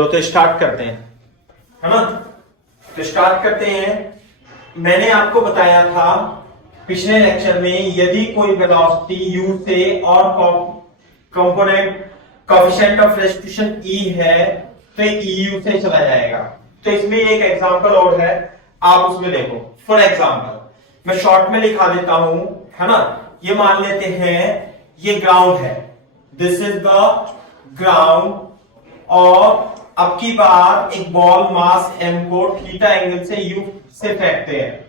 चलो तो स्टार्ट करते हैं, है ना। तो स्टार्ट करते हैं। मैंने आपको बताया था पिछले लेक्चर में, यदि कोई वेलोसिटी u से और component coefficient of restitution e है तो eu से चला जाएगा। तो इसमें एक एग्जांपल और है, आप उसमें देखो। फॉर एग्जांपल मैं शॉर्ट में लिखा देता हूं, है ना। ये मान लेते हैं ये ग्राउंड है, दिस इज द ग्राउंड, और अब की बार एक बॉल मास m को थीटा एंगल से u से फेंकते हैं।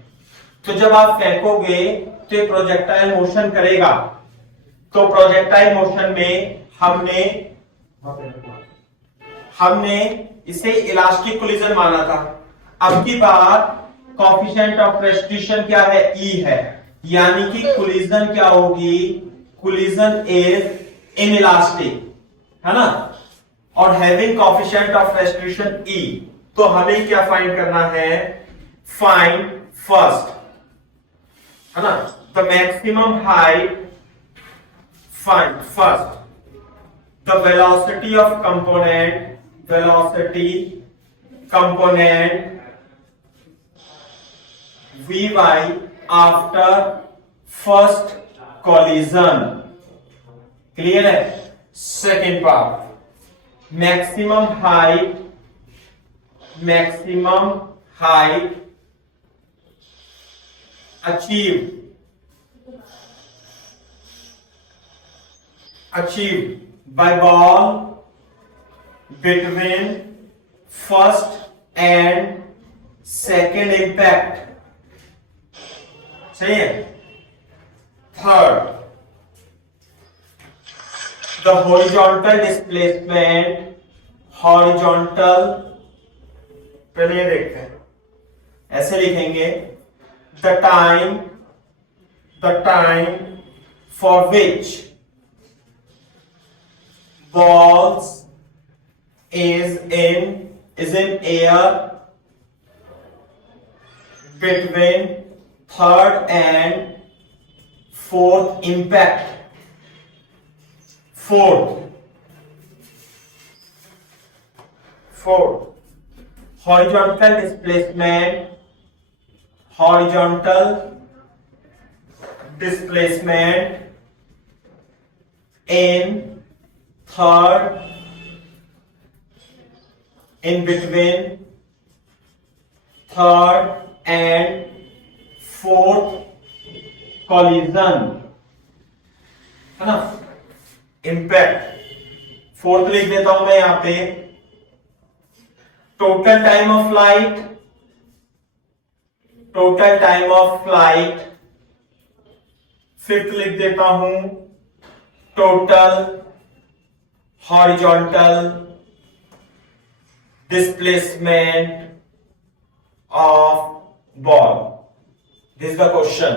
तो जब आप फेंकोगे तो ये प्रोजेक्टाइल मोशन करेगा। तो प्रोजेक्टाइल मोशन में हमने इसे इलास्टिक कोलिजन माना था। अब की बार कोएफिशिएंट ऑफ रेस्टिट्यूशन क्या है, E है, यानी कि कोलिजन क्या होगी, कोलिजन इज इनइलास्टिक, है ना। और having coefficient of restitution E, तो हमें क्या फाइंड करना है, फाइंड फर्स्ट, है ना, the maximum height, find first the velocity of component, velocity component Vy after first collision. Clear है। Second part, maximum height achieved by ball between first and second impact। सही है। Third, the horizontal displacement, horizontal, पहले ये देखते हैं, ऐसे लिखेंगे, the time for which balls is in air between third and fourth impact। Fourth, horizontal displacement in between third and fourth collision, है ना, इम्पैक्ट। फोर्थ लिख देता हूं मैं यहां पे, total time of flight. Fifth लिख देता हूं, total horizontal displacement of ball. This is the question.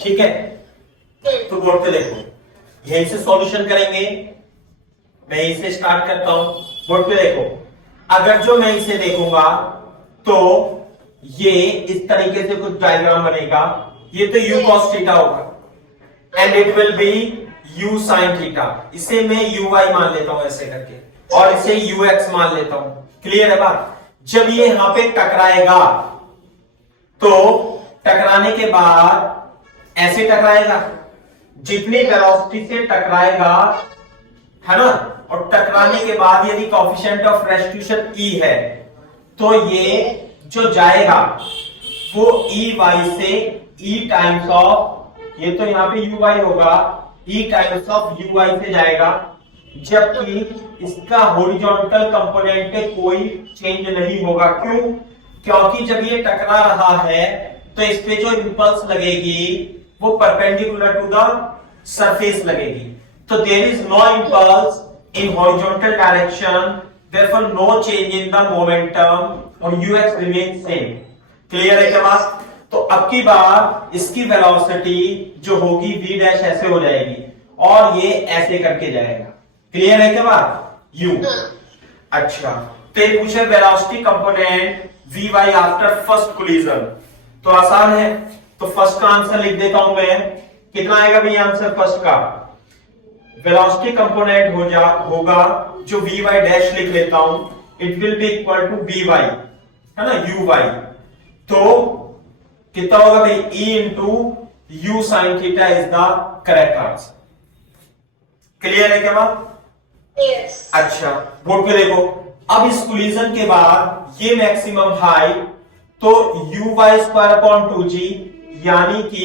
ठीक है, तो बोर्ड पे देखो, यहीं से सॉल्यूशन करेंगे। मैं यहीं से स्टार्ट करता हूं। बोर्ड पे देखो, अगर जो मैं इसे देखूंगा तो ये इस तरीके से कुछ डायग्राम बनेगा। ये तो u cos थीटा होगा and it will B u sin theta. इसे मैं uy मान लेता हूं ऐसे करके, और इसे ux मान लेता हूं। क्लियर है बात। जब ये यहां पे टकराएगा तो टकराने के बाद ऐसे टकराएगा, जितनी वेलोसिटी से टकराएगा, है ना, और टकराने के बाद यदि कोएफिशिएंट ऑफ रेस्टिट्यूशन E है तो ये जो जाएगा वो EY से E टाइम्स ऑफ, ये तो यहां पे UY होगा, E टाइम्स ऑफ UY से जाएगा, जबकि इसका हॉरिजॉन्टल कंपोनेंट पे कोई चेंज नहीं होगा। क्यों? क्योंकि जब ये टकरा रहा है तो इस पे जो इंपल्स लगेगी वो परपेंडिकुलर टू द सरफेस लगेगी। तो there is no impulse in horizontal direction, therefore no change in the momentum और ux रिमेन सेम। क्लियर है क्या बात? तो अब की बार इसकी वेलोसिटी जो होगी v डैश ऐसे हो जाएगी और ये ऐसे करके जाएगा। क्लियर है क्या बात? u। अच्छा, तो ये पूछे velocity component vy after first collision, तो आसान है, तो फर्स्ट का आंसर लिख देता हूं मैं। कितना आएगा भाई आंसर फर्स्ट का? वेलोसिटी कंपोनेंट होगा जो vy डैश लिख लेता हूं, it will be equal to vy, है ना, uy। तो कितना होगा भाई? e into u sine theta is the correct answer. Clear है क्या बात? यस। अच्छा, बोर्ड पे देखो, अब इस कोलिजन के बाद ये मैक्सिमम हाइट, तो u y square upon 2g, यानी कि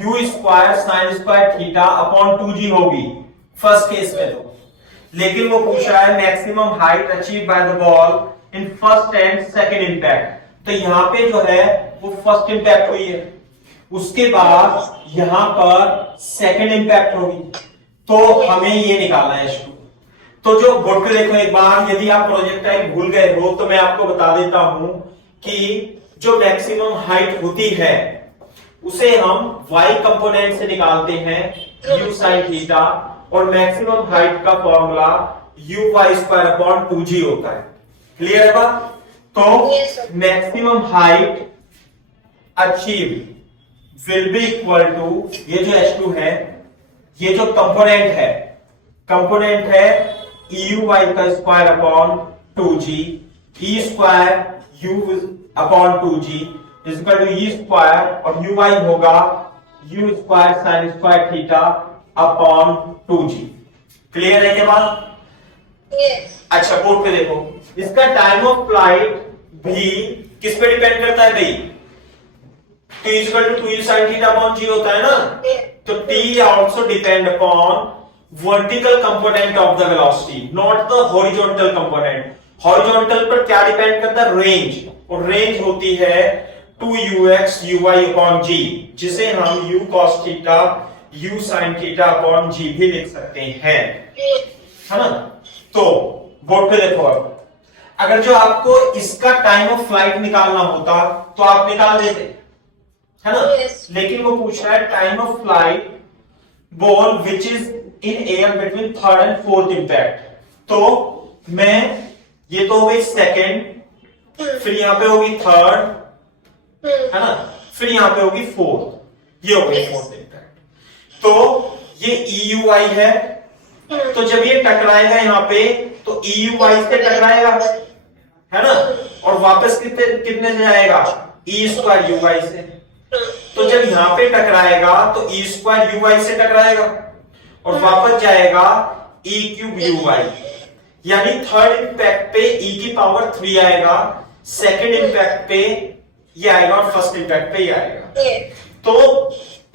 u square sine square theta upon 2g होगी फर्स्ट केस में। तो लेकिन वो पूछ रहा है maximum height achieve by the ball in first and second impact, तो यहां पे जो है वो फर्स्ट इंपैक्ट हुई है, उसके बाद यहां पर सेकंड इंपैक्ट होगी, तो हमें ये निकालना है h2। तो जो बोर्ड पे देखो एक बार, यदि आप प्रोजेक्टाइल भूल गए हो तो मैं आपको बता देता हूं कि जो मैक्सिमम हाइट होती है उसे हम y कंपोनेंट से निकालते हैं u sin थीटा, और मैक्सिमम हाइट का formula u y square upon 2g होता है। क्लियर है बात? तो maximum height achieve will be equal to, ये जो h2 है, ये जो कंपोनेंट है eu y का square upon 2g, e square u upon 2g is equal to e square, और uy होगा u square sine square theta upon 2g। Clear है क्या बात? यस। अच्छा, बोर्ड पे देखो, इसका टाइम ऑफ फ्लाइट भी किस पे डिपेंड करता है भाई? t is equal to 2u sin theta upon g होता है ना, तो t also depend upon vertical component of the velocity, not the horizontal component. Horizontal पर क्या डिपेंड करता है? रेंज, और रेंज होती है 2ux uy अपॉन g, जिसे हम u cos theta u sin theta upon g भी लिख सकते हैं, है ना। तो बोर्ड पे देखो, अब अगर जो आपको इसका टाइम ऑफ फ्लाइट निकालना होता तो आप निकाल देते, है ना, लेकिन वो पूछ रहा है time of flight ball which is in air between third and fourth impact. तो मैं, ये तो हो गई सेकेंड, फिर यहां पे होगी थर्ड, है ना, फिर यहां पे होगी फोर्थ, ये हो गई फोर्थ इंपैक्ट। तो ये EUI है, तो जब ये टकराएगा यहां पे तो EUI से टकराएगा, है ना, और वापस कितने से जाएगा? E स्क्वायर UY से। तो जब यहां पे टकराएगा तो E स्क्वायर UY से टकराएगा, और वापस जाएगा E क्यूब UY, यानी थर्ड इंपैक्ट पे E की पावर 3 आएगा, सेकंड इंपैक्ट पे ये आएगा, और फर्स्ट इंपैक्ट पे ये आएगा। तो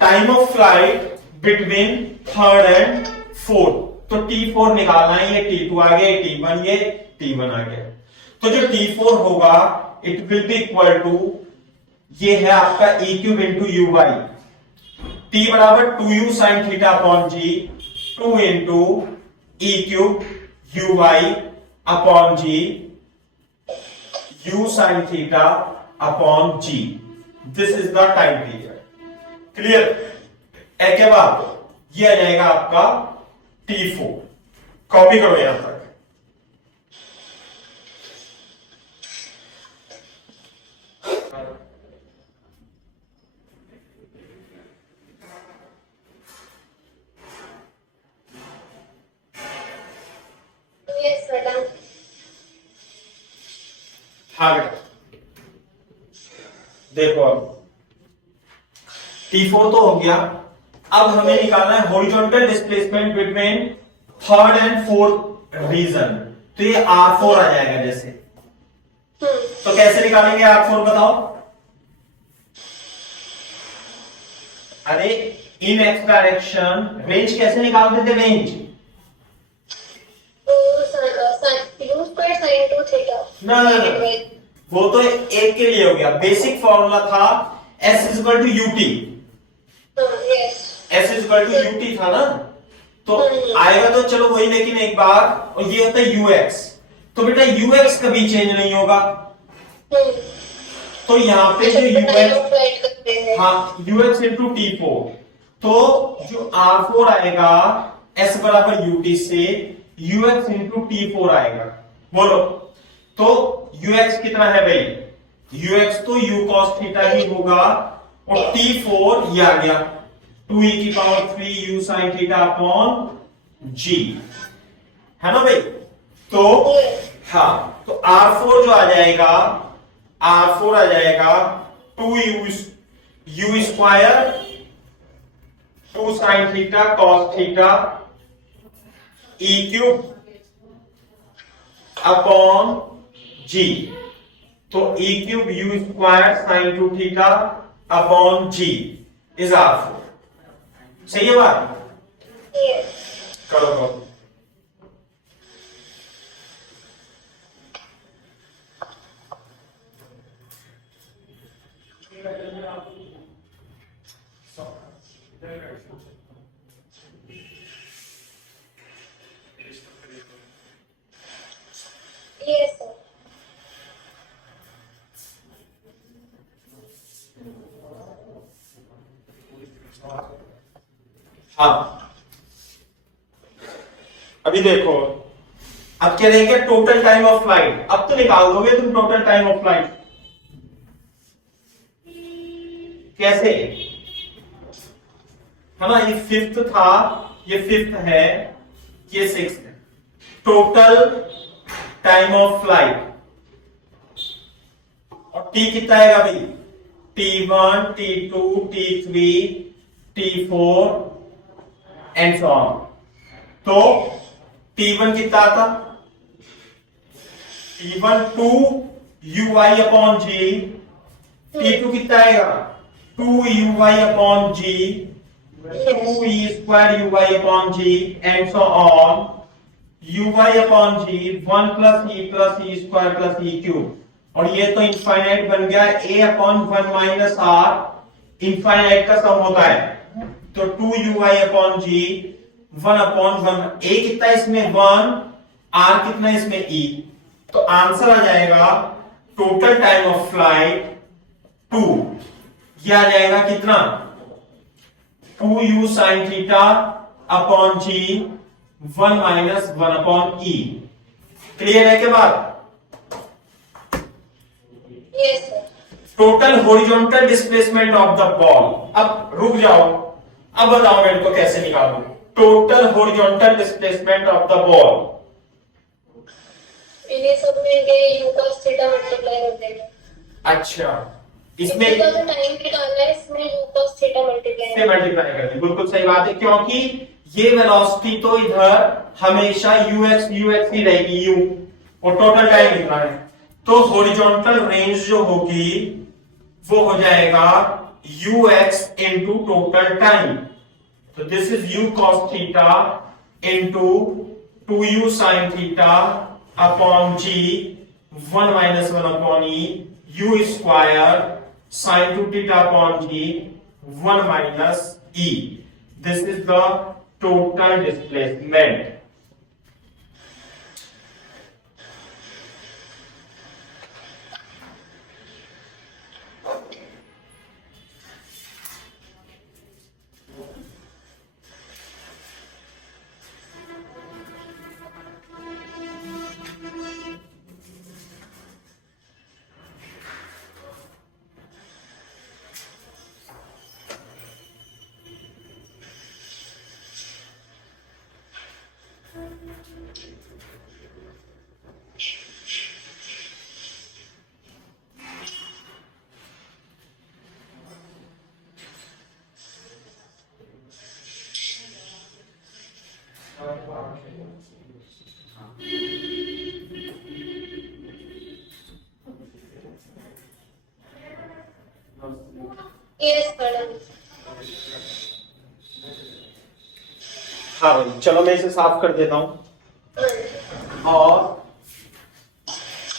time of flight between third and fourth, तो T4 निकालना है, ये T2 आ गया, ये T1, ये T1 आ गया। तो जो T4 होगा it will be equal to, ये है आपका E cube into UY, T बराबर 2u sine theta upon g, 2 into E cube UY upon g, u sine theta upon g। This is the time period. Clear है क्या बात? ये आ जाएगा आपका T4। कॉपी करो यहां तक। Yes madam. हाँ बेटा, देखो अब T4 तो हो गया, अब हमें निकालना है horizontal displacement between third and fourth region, तो ये R4 आ जाएगा जैसे। तो कैसे निकालेंगे R4 बताओ? अरे इन एक्स डायरेक्शन रेंज कैसे निकालते थे? रेंज ना, वो तो एक के लिए हो गया, बेसिक फॉर्मूला था S is equal to u t, S is equal to u t था ना, तो आएगा तो चलो वही, लेकिन एक बार, और ये होता है ux, तो बेटा ux कभी चेंज नहीं होगा, तो यहां पे जो ux, हाँ ux इंटू T4, तो जो R4 आएगा S बराबर यूटी से, ux इंटू T4 आएगा। बोलो तो ux कितना है भाई, ux तो u cos थीटा ही होगा और T4 ये आ गया 2e की power 3 u sin theta upon g, है ना भाई। तो हाँ, तो R4 जो आ जाएगा, R4 आ जाएगा 2u square 2 sin theta cos theta e cube upon g, तो e cube u square sign 2 theta upon g is R4। सही है बात, Yes. करो करो। Yes, sir. हाँ, अभी देखो, अब क्या देंगे टोटल टाइम ऑफ फ्लाइट। अब तो निकाल दोगे तुम टोटल टाइम ऑफ फ्लाइट, कैसे, है ना। ये फिफ्थ था, ये फिफ्थ है, ये सिक्स्थ है। टोटल टाइम ऑफ फ्लाइट और टी कितना आएगा भाई, T1 T2 T3 T4 and so on. तो T1 कितना आता, T1 2 ui upon g, T2 कितना आएगा 2 ui upon g, 2 e square ui upon g and so on, ui upon g 1 plus e square plus e cube, और ये तो infinite बन गया a upon 1 minus r, infinite का सम होता है। तो 2 ui upon g 1 upon 1, a कितना इसमें 1, r कितना इसमें e, तो आंसर आ जाएगा टोटल टाइम ऑफ फ्लाइट 2, ये आ जाएगा कितना 2u sin theta upon g 1 minus 1 upon e। Clear है के बाद। Yes, sir. Total horizontal displacement of the ball. अब रुक जाओ, अब बताओ मेरे को कैसे निकालूं total horizontal displacement of the ball. इन्हीं सब में ये u cos थीटा मल्टीप्लाई कर देंगे। अच्छा, इसमें इसका जो टाइम निकालना है इसमें u cos थीटा मल्टीप्लाई से मल्टीप्लाई कर दी, बिल्कुल सही बात है, क्योंकि ये वेलोसिटी तो इधर हमेशा ux ही रहेगी u, और टोटल टाइम लिखना है। तो हॉरिजॉन्टल रेंज जो होगी वो हो जाएगा ux इंटू टोटल टाइम। तो this is u cos theta into 2u sin theta upon g 1 minus 1 upon e, u square sin 2 theta upon g 1 minus e। This is the total displacement. Yes, madam. हाँ भाई, चलो मैं इसे साफ कर देता हूं। और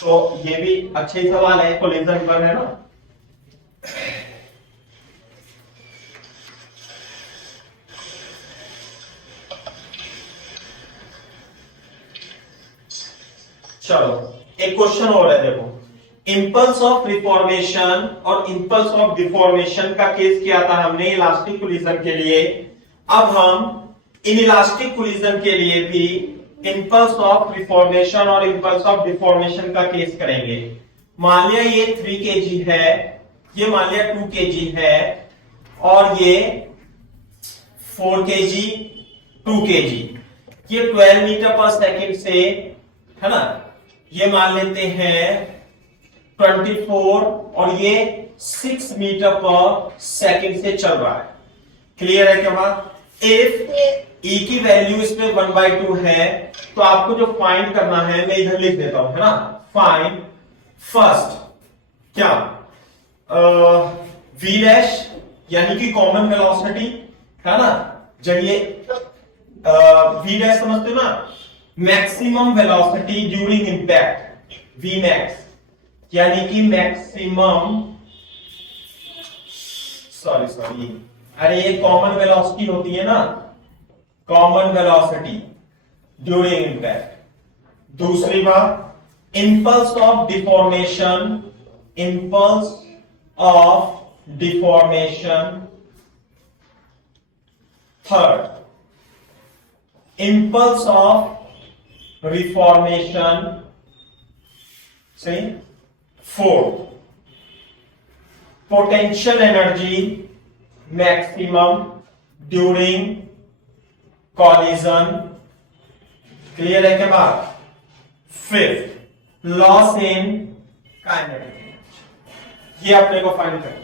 तो ये भी अच्छे सवाल है, कोलिजन पर है ना। चलो एक क्वेश्चन और है, देखो इंपल्स ऑफ रिफॉर्मेशन और इंपल्स ऑफ डिफॉर्मेशन का केस किया था हमने इलास्टिक कोलिजन के लिए। अब हम इन इलास्टिक कोलिजन के लिए भी इंपल्स ऑफ रिफॉर्मेशन और इंपल्स ऑफ डिफॉर्मेशन का केस करेंगे। मान लिया ये 3 kg है, ये मान लिया 2 kg है, और ये 4 kg 2 kg, ये 12 मीटर पर सेकंड से, है ना, ये मान लेते हैं 24, और ये 6 मीटर पर सेकंड से चल रहा है। क्लियर है क्या बात? इफ E की वैल्यू इसमें 1/2 है, तो आपको जो फाइंड करना है, मैं इधर लिख देता हूं, है ना, फाइंड फर्स्ट क्या V डैश, यानी कि कॉमन वेलोसिटी, है ना, जब ये V डैश समझते हो ना, maximum velocity during impact, V max, यानी कि मैक्सिमम, सॉरी, अरे ये कॉमन वेलोसिटी होती है ना, कॉमन वेलोसिटी ड्यूरिंग इंपैक्ट। दूसरी बात, impulse of deformation, impulse of deformation. Third, impulse of reformation. सही। Fourth, potential energy maximum during collision. Clear है क्या बात? Fifth, loss in kinetic. ये अपने को फाइंड करना।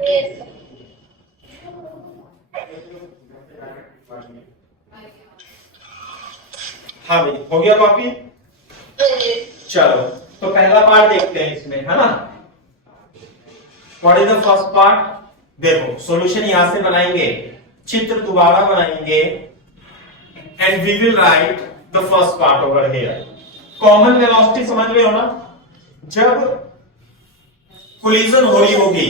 Yes, sir. हाँ भाई, हो गया कॉपी? हाँ जी। चलो, तो पहला पार्ट देखते हैं इसमें, है ना। What is the first part? देखो, सॉल्यूशन यहां से बनाएंगे, चित्र दोबारा बनाएंगे, and we will write the first part over here. Common velocity समझ रहे हो ना? जब कोलिजन हो रही होगी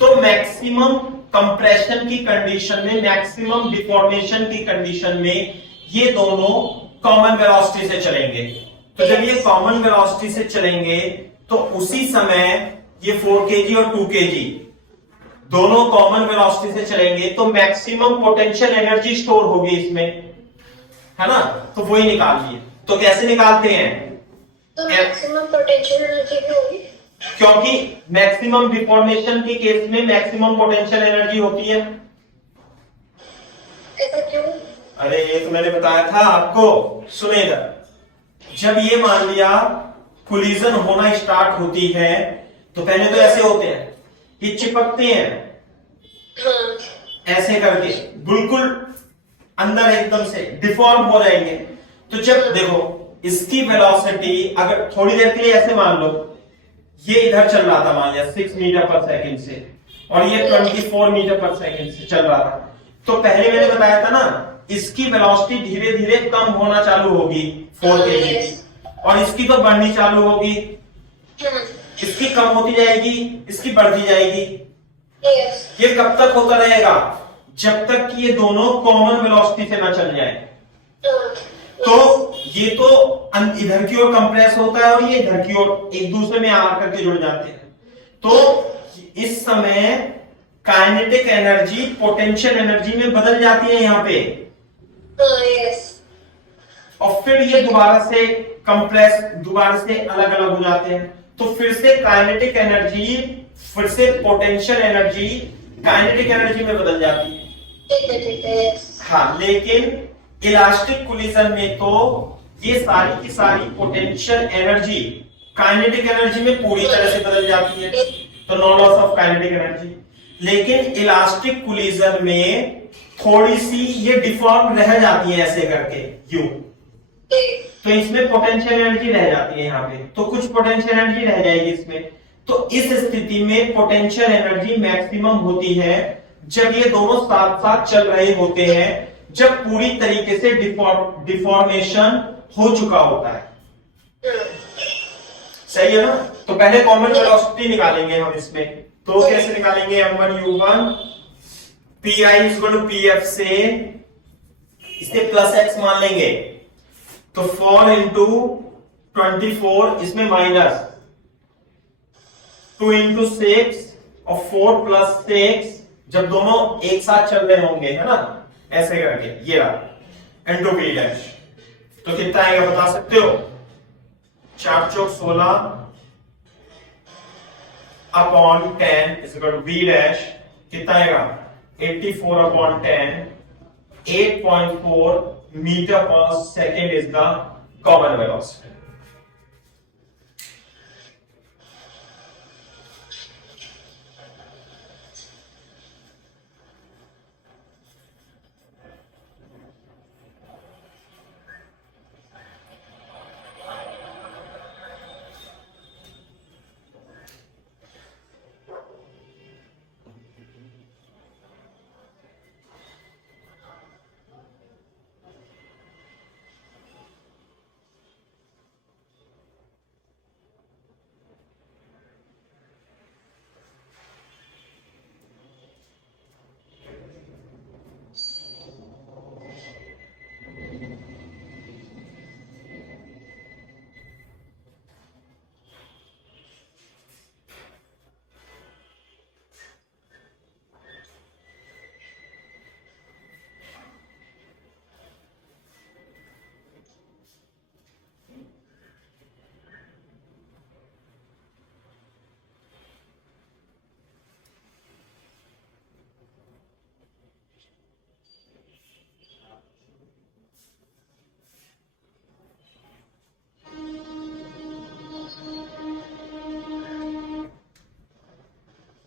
तो मैक्सिमम कंप्रेशन की कंडीशन में, मैक्सिमम डिफॉर्मेशन की कंडीशन में ये दोनों कॉमन वेलोसिटी से चलेंगे। तो जब ये कॉमन वेलोसिटी से चलेंगे तो उसी समय ये 4 kg और 2 kg दोनों कॉमन वेलोसिटी से चलेंगे, तो मैक्सिमम पोटेंशियल एनर्जी स्टोर होगी इसमें, है ना। तो वही निकालिए। तो कैसे निकालते हैं? तो मैक्सिमम पोटेंशियल एनर्जी भी होगी, क्योंकि मैक्सिमम डिफॉर्मेशन के केस में मैक्सिमम पोटेंशियल एनर्जी होती है। ऐसा क्यों? अरे ये तो मैंने बताया था आपको, सुनेगा। जब ये मान लिया कोलिजन होना स्टार्ट होती है, तो पहले तो ऐसे होते हैं, ये चिपकते हैं, हाँ। ऐसे करके बिल्कुल अंदर एकदम से डिफॉर्म हो जाएंगे। तो जब देखो इसकी वेलोसिटी अगर थोड़ी देर के लिए ऐसे मान लो, ये इधर चल रहा था मान लिया 6 मीटर पर सेकंड से, और ये 24 मीटर पर सेकंड से चल रहा था, तो पहले मैंने बताया था ना, इसकी वेलोसिटी धीरे धीरे कम होना चालू होगी 4 kg, और इसकी तो बढ़नी चालू होगी। इसकी कम होती जाएगी, इसकी बढ़ती जाएगी। ये कब तक होता रहेगा? जब तक कि ये दोनों कॉमन वेलोसिटी से ना चल जाए। तो ये तो इधर की ओर कंप्रेस होता है और ये इधर की ओर एक दूसरे में आकर के जुड़ जाते हैं। तो इस समय काइनेटिक एनर्जी पोटेंशियल एनर्जी में बदल जाती है यहाँ पे, और फिर ये दोबारा से कंप्रेस, दोबारा से अलग अलग हो जाते हैं। तो फिर से काइनेटिक एनर्जी, फिर से पोटेंशियल एनर्जी काइनेटिक एनर्जी में बदल जाती है। हाँ, लेकिन इलास्टिक कोलिजन में तो ये सारी की सारी पोटेंशियल एनर्जी काइनेटिक एनर्जी में पूरी तरह से बदल जाती है, तो no loss of kinetic energy. लेकिन इलास्टिक कोलिजन में थोड़ी सी ये डिफॉर्म रह जाती है ऐसे करके यू, तो इसमें पोटेंशियल एनर्जी रह जाती है यहाँ पे, तो कुछ पोटेंशियल एनर्जी रह जाएगी इसमें। तो इस स्थिति में पोटेंशियल एनर्जी मैक्सिमम होती है जब ये दोनों साथ साथ चल रहे होते हैं, जब पूरी तरीके से डिफॉर्मेशन हो चुका होता है। सही है ना। तो पहले कॉमन वेलोसिटी निकालेंगे हम इसमें, तो कैसे निकालेंगे? m1 u1 pi equal to pf से इसे प्लस x मान लेंगे, तो 4 इंटू 24 इसमें माइनस 2 इंटू 6 और 4 प्लस 6 जब दोनों एक साथ चल रहे होंगे, है ना, ऐसे करके ये रहा इंटू बी डैश। तो कितना आएगा बता सकते हो? 4 चौक 16 upon 10 is equal to b dash कितना आएगा? 84 upon 10, 8.4 metre per second is the common velocity.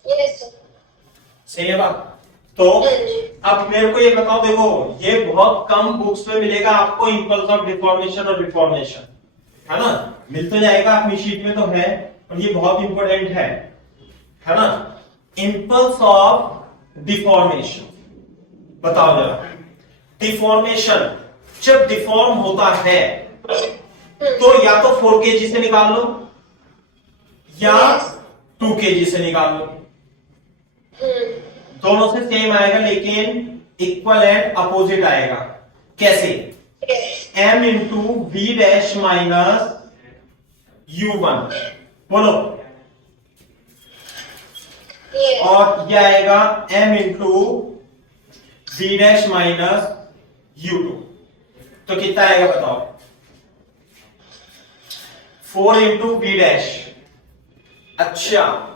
Yes, sir. सही है बात? तो हाँ जी। अब मेरे को ये बताओ, देखो ये बहुत कम बुक्स में मिलेगा आपको, इंपल्स ऑफ डिफॉर्मेशन और रिफॉर्मेशन, है ना, मिल तो जाएगा अपनी शीट में तो है, और ये बहुत इंपॉर्टेंट है ना। इंपल्स ऑफ डिफॉर्मेशन बताओ जरा। डिफॉर्मेशन जब डिफॉर्म होता है तो या तो 4 kg से निकाल लो या 2 kg से निकाल लो, दोनों से सेम आएगा लेकिन इक्वल एंड अपोजिट आएगा। कैसे? m into v dash minus u1 बोलो, Yes. और यह आएगा m into v dash minus u2। तो कितना आएगा बताओ? 4 इंटू वी डैश। अच्छा,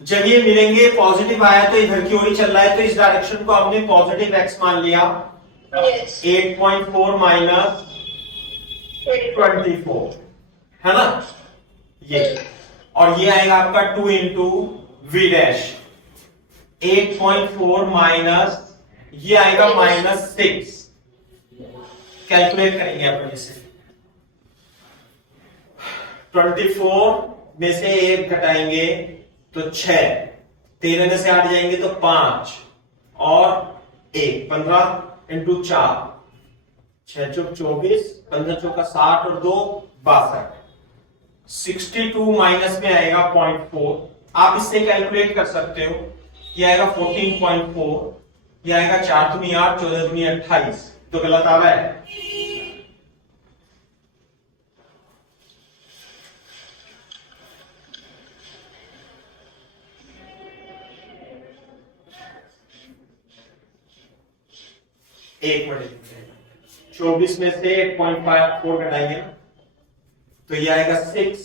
जब ये मिलेंगे पॉजिटिव आया तो इधर की ओर ही चल रहा है, तो इस डायरेक्शन को हमने पॉजिटिव x मान लिया। Yes. 8.4 माइनस 24 है ना ये, और ये आएगा आपका 2 इंटू वी डैश 8.4 माइनस ये आएगा -6। कैलकुलेट करेंगे अपन इसे। 24 में से 1 घटाएंगे तो 6, 13 में से 8 जाएंगे तो 5 और 1, 15 इंटू 4, 6 चौक 24, 15 चौका 60 और 2 62, 62 माइनस में आएगा 0.4। आप इससे कैलकुलेट कर सकते हो, ये आएगा 14.4, ये आएगा 4 दूनी 8, 14 दूनी 28, तो गलत आ रहा है। एक मिनट, 24 में से 0.54 घटाएंगे ना, तो ये आएगा 6,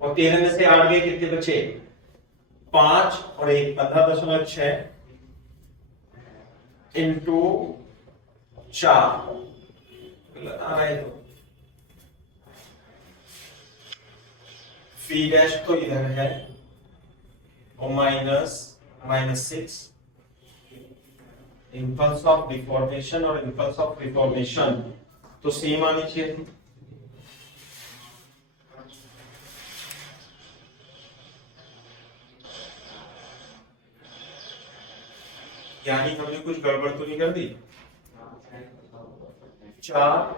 और 13 में से 8 गए, कितने बचे? 5 और 1, 15.6 इंटू 4, गलत आ रहा है तो वी डैश तो इधर है और -6। इंपल्स ऑफ डिफॉर्मेशन और इंपल्स ऑफ रिफॉर्मेशन तो सेम आनी चाहिए। यानी हमने कुछ गड़बड़ तो नहीं कर दी? 4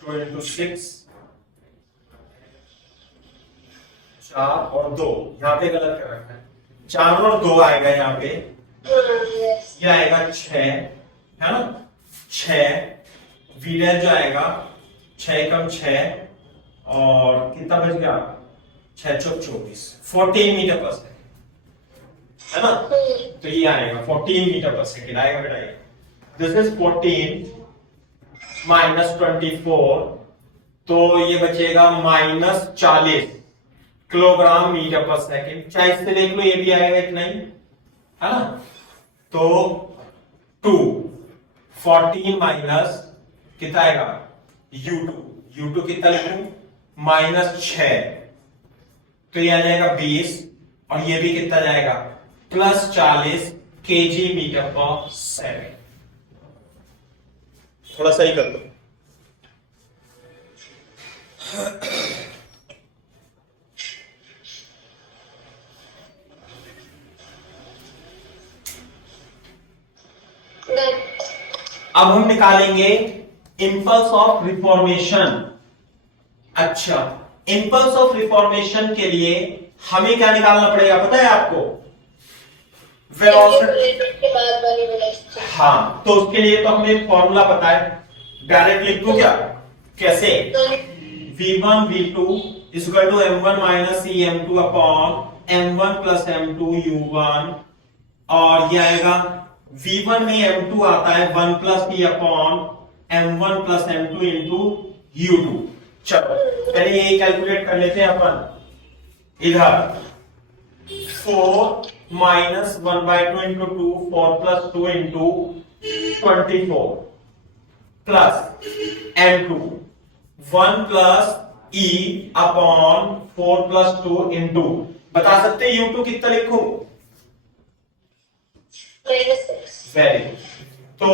2 इंटू 6, 4 और 2, यहाँ पे गलत कर रखा है, 4 और 2 आएगा यहाँ पे, Yes. ये आएगा 6, है ना, 6 वी डैश जो आएगा 6 कम 6 और कितना बच गया 6 चौक 24 14 मीटर पर सेकेंड है ना। तो ये आएगा 14 मीटर पर सेकेंड आएगा बेटा ये। दिस इज 14 माइनस 24 तो ये बचेगा minus 40 kilogram metre per second. चाहे इससे देख लो ये भी आएगा इतना ही है ना। तो 2 14 माइनस कितना आएगा U2 कितना लिखूं माइनस 6 तो ये आ जाएगा 20 और ये भी कितना जाएगा plus 40 KG metre per second. थोड़ा सही कर दो। अब हम निकालेंगे इंपल्स ऑफ रिफॉर्मेशन। अच्छा, इंपल्स ऑफ रिफॉर्मेशन के लिए हमें क्या निकालना पड़ेगा पता है आपको? वेलोसिटी के बाद वाली वेलोसिटी। हाँ, तो उसके लिए तो हमें फॉर्मूला पता है, डायरेक्ट लिख दूं क्या? कैसे? v1 v2 is equal to m1 minus em2 upon m1 plus m2 u1 और ये आएगा v1 में m2 आता है 1 plus e upon m1 plus m2 into u2। चलो पहले ये कैलकुलेट कर लेते हैं अपन। इधर 4 minus 1 by 2 into 2 4 plus 2 into 24 plus m2 1 plus e upon 4 plus 2 into बता सकते हैं u2 कितना लिखूं? Very good. तो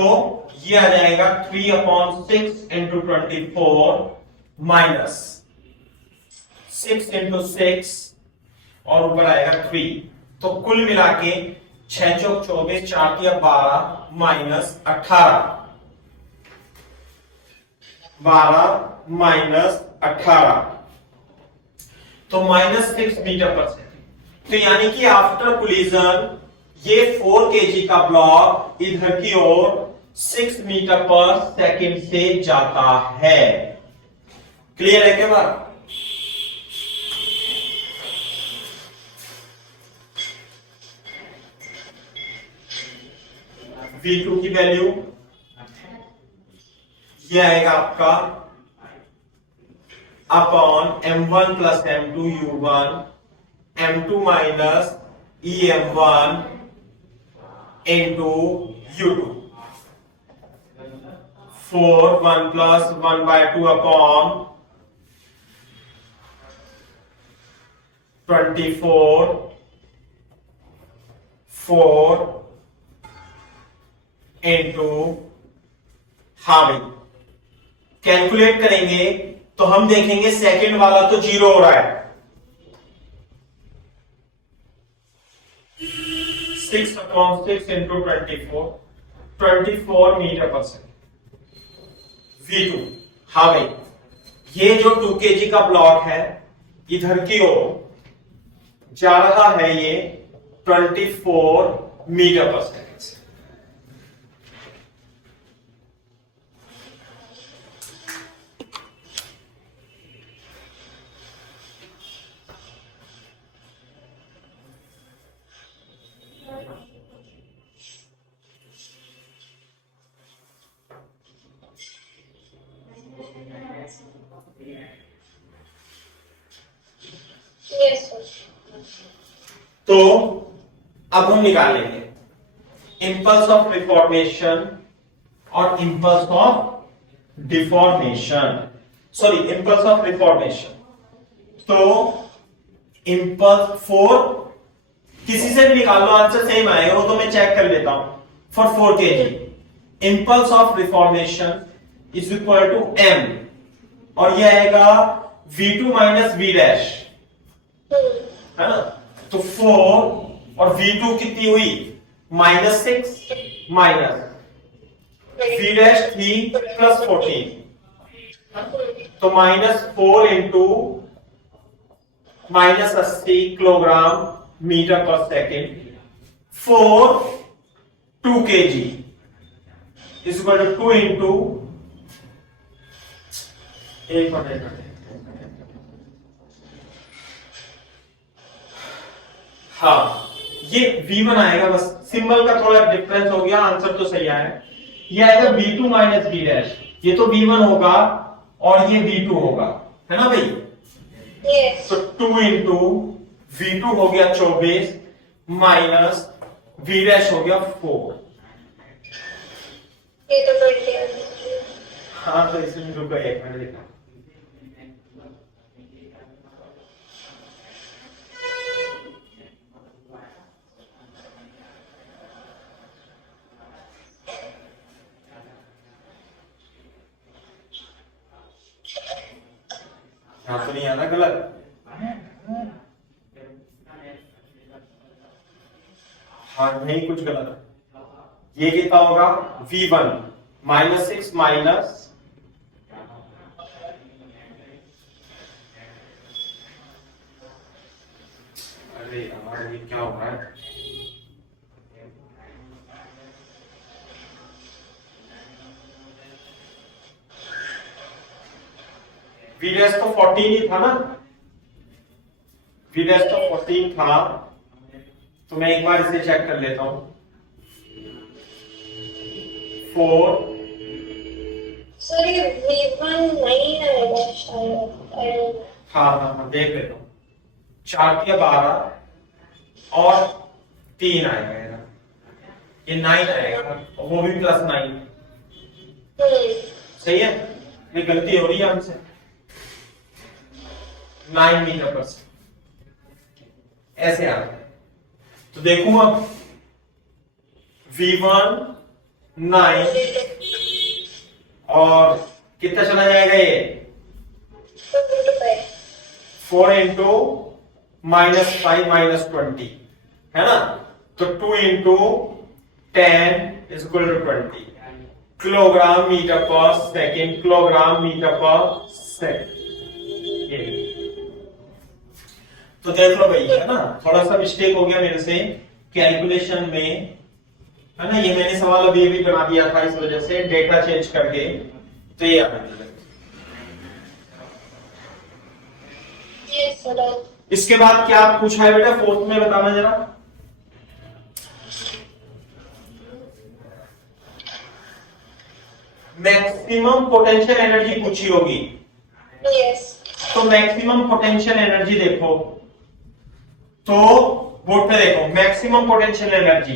ये आ जाएगा 3 upon 6 into 24 माइनस 6 into 6 और ऊपर आएगा 3। तो कुल मिला के 6 चौक 24 4 तिया 12 माइनस 18 12 माइनस 18 तो माइनस 6 मीटर पर सेकेंड। तो यानी कि आफ्टर कोलिजन ये 4 केजी का ब्लॉक इधर की ओर 6 मीटर पर सेकेंड से जाता है। क्लियर है क्या बात? V2 की वैल्यू ये आएगा आपका upon m1 plus m2 u1 m2 minus em1 into u2 4 1 plus 1 by 2 upon 24 4 into हावी। कैलकुलेट करेंगे तो हम देखेंगे सेकंड वाला तो 0 हो रहा है। 6 upon 6 into 24 metre per second. V2 हावी ये जो 2 kg का ब्लॉक है इधर की ओर जा रहा है ये 24 मीटर पर सेकेंड से। Yes, sir. तो अब हम निकालेंगे इंपल्स ऑफ रिफॉर्मेशन और impulse of deformation. Sorry, impulse of reformation. तो इंपल्स फॉर किसी से भी निकाल लो, आंसर सेम आएगा, वो तो मैं चेक कर लेता हूं। For 4 kg impulse of reformation is equal to m और ये आएगा v2 माइनस v डैश, है ना। तो 4 और v2 कितनी हुई -6 माइनस v डैश 3 प्लस 14 तो -4 into -80 kilogram metre per second. 4 2 kg is equal to 2 into एक मिनट। हाँ, ये V1 आएगा, बस सिंबल का थोड़ा डिफरेंस हो गया, आंसर तो सही आया। ये आएगा V2 माइनस V डैश। ये तो V1 होगा और ये V2 होगा, है ना भाई? Yes. तो 2 इंटू V2 हो गया 24 माइनस V डैश हो गया 4। ये तो 20 हाँ, तो इसमें रुको एक मिनट देखा। हाँ, तो नहीं आना गलत। हाँ, नहीं कुछ गलत है। ये कितना होगा? V1 माइनस 6 माइनस, अरे यार ये क्या हो रहा है? V डैश तो 14 ही था ना? V डैश तो 14 था, तो मैं एक बार इसे चेक कर लेता हूं। 4, सॉरी V1 नहीं आएगा शायद। हाँ, देख लेता हूं। 4 के 12 और 3 आएगा ना? ये 9 आएगा, और वो भी प्लस 9। सही है? ये गलती हो रही है हमसे। 9 मीटर पर सेकेंड ऐसे आ रहा है। तो देखूं अब V1 9 और कितना चला जाएगा ये? 4 इंटू माइनस 5 माइनस 20, है ना? तो 2 into 10 is equal to 20 kilogram metre per second, kilogram metre per second. तो देख लो भाई, है ना? थोड़ा सा मिस्टेक हो गया मेरे से कैलकुलेशन में, है ना? ये मैंने सवाल अभी भी बना दिया था, इस वजह से डेटा चेंज करके, तो ये आ गया। इसके बाद क्या पूछा है बेटा फोर्थ में, बताना जरा। मैक्सिमम पोटेंशियल एनर्जी पूछी होगी। Yes. तो मैक्सिमम पोटेंशियल एनर्जी देखो, तो बोर्ड पे देखो, maximum potential energy,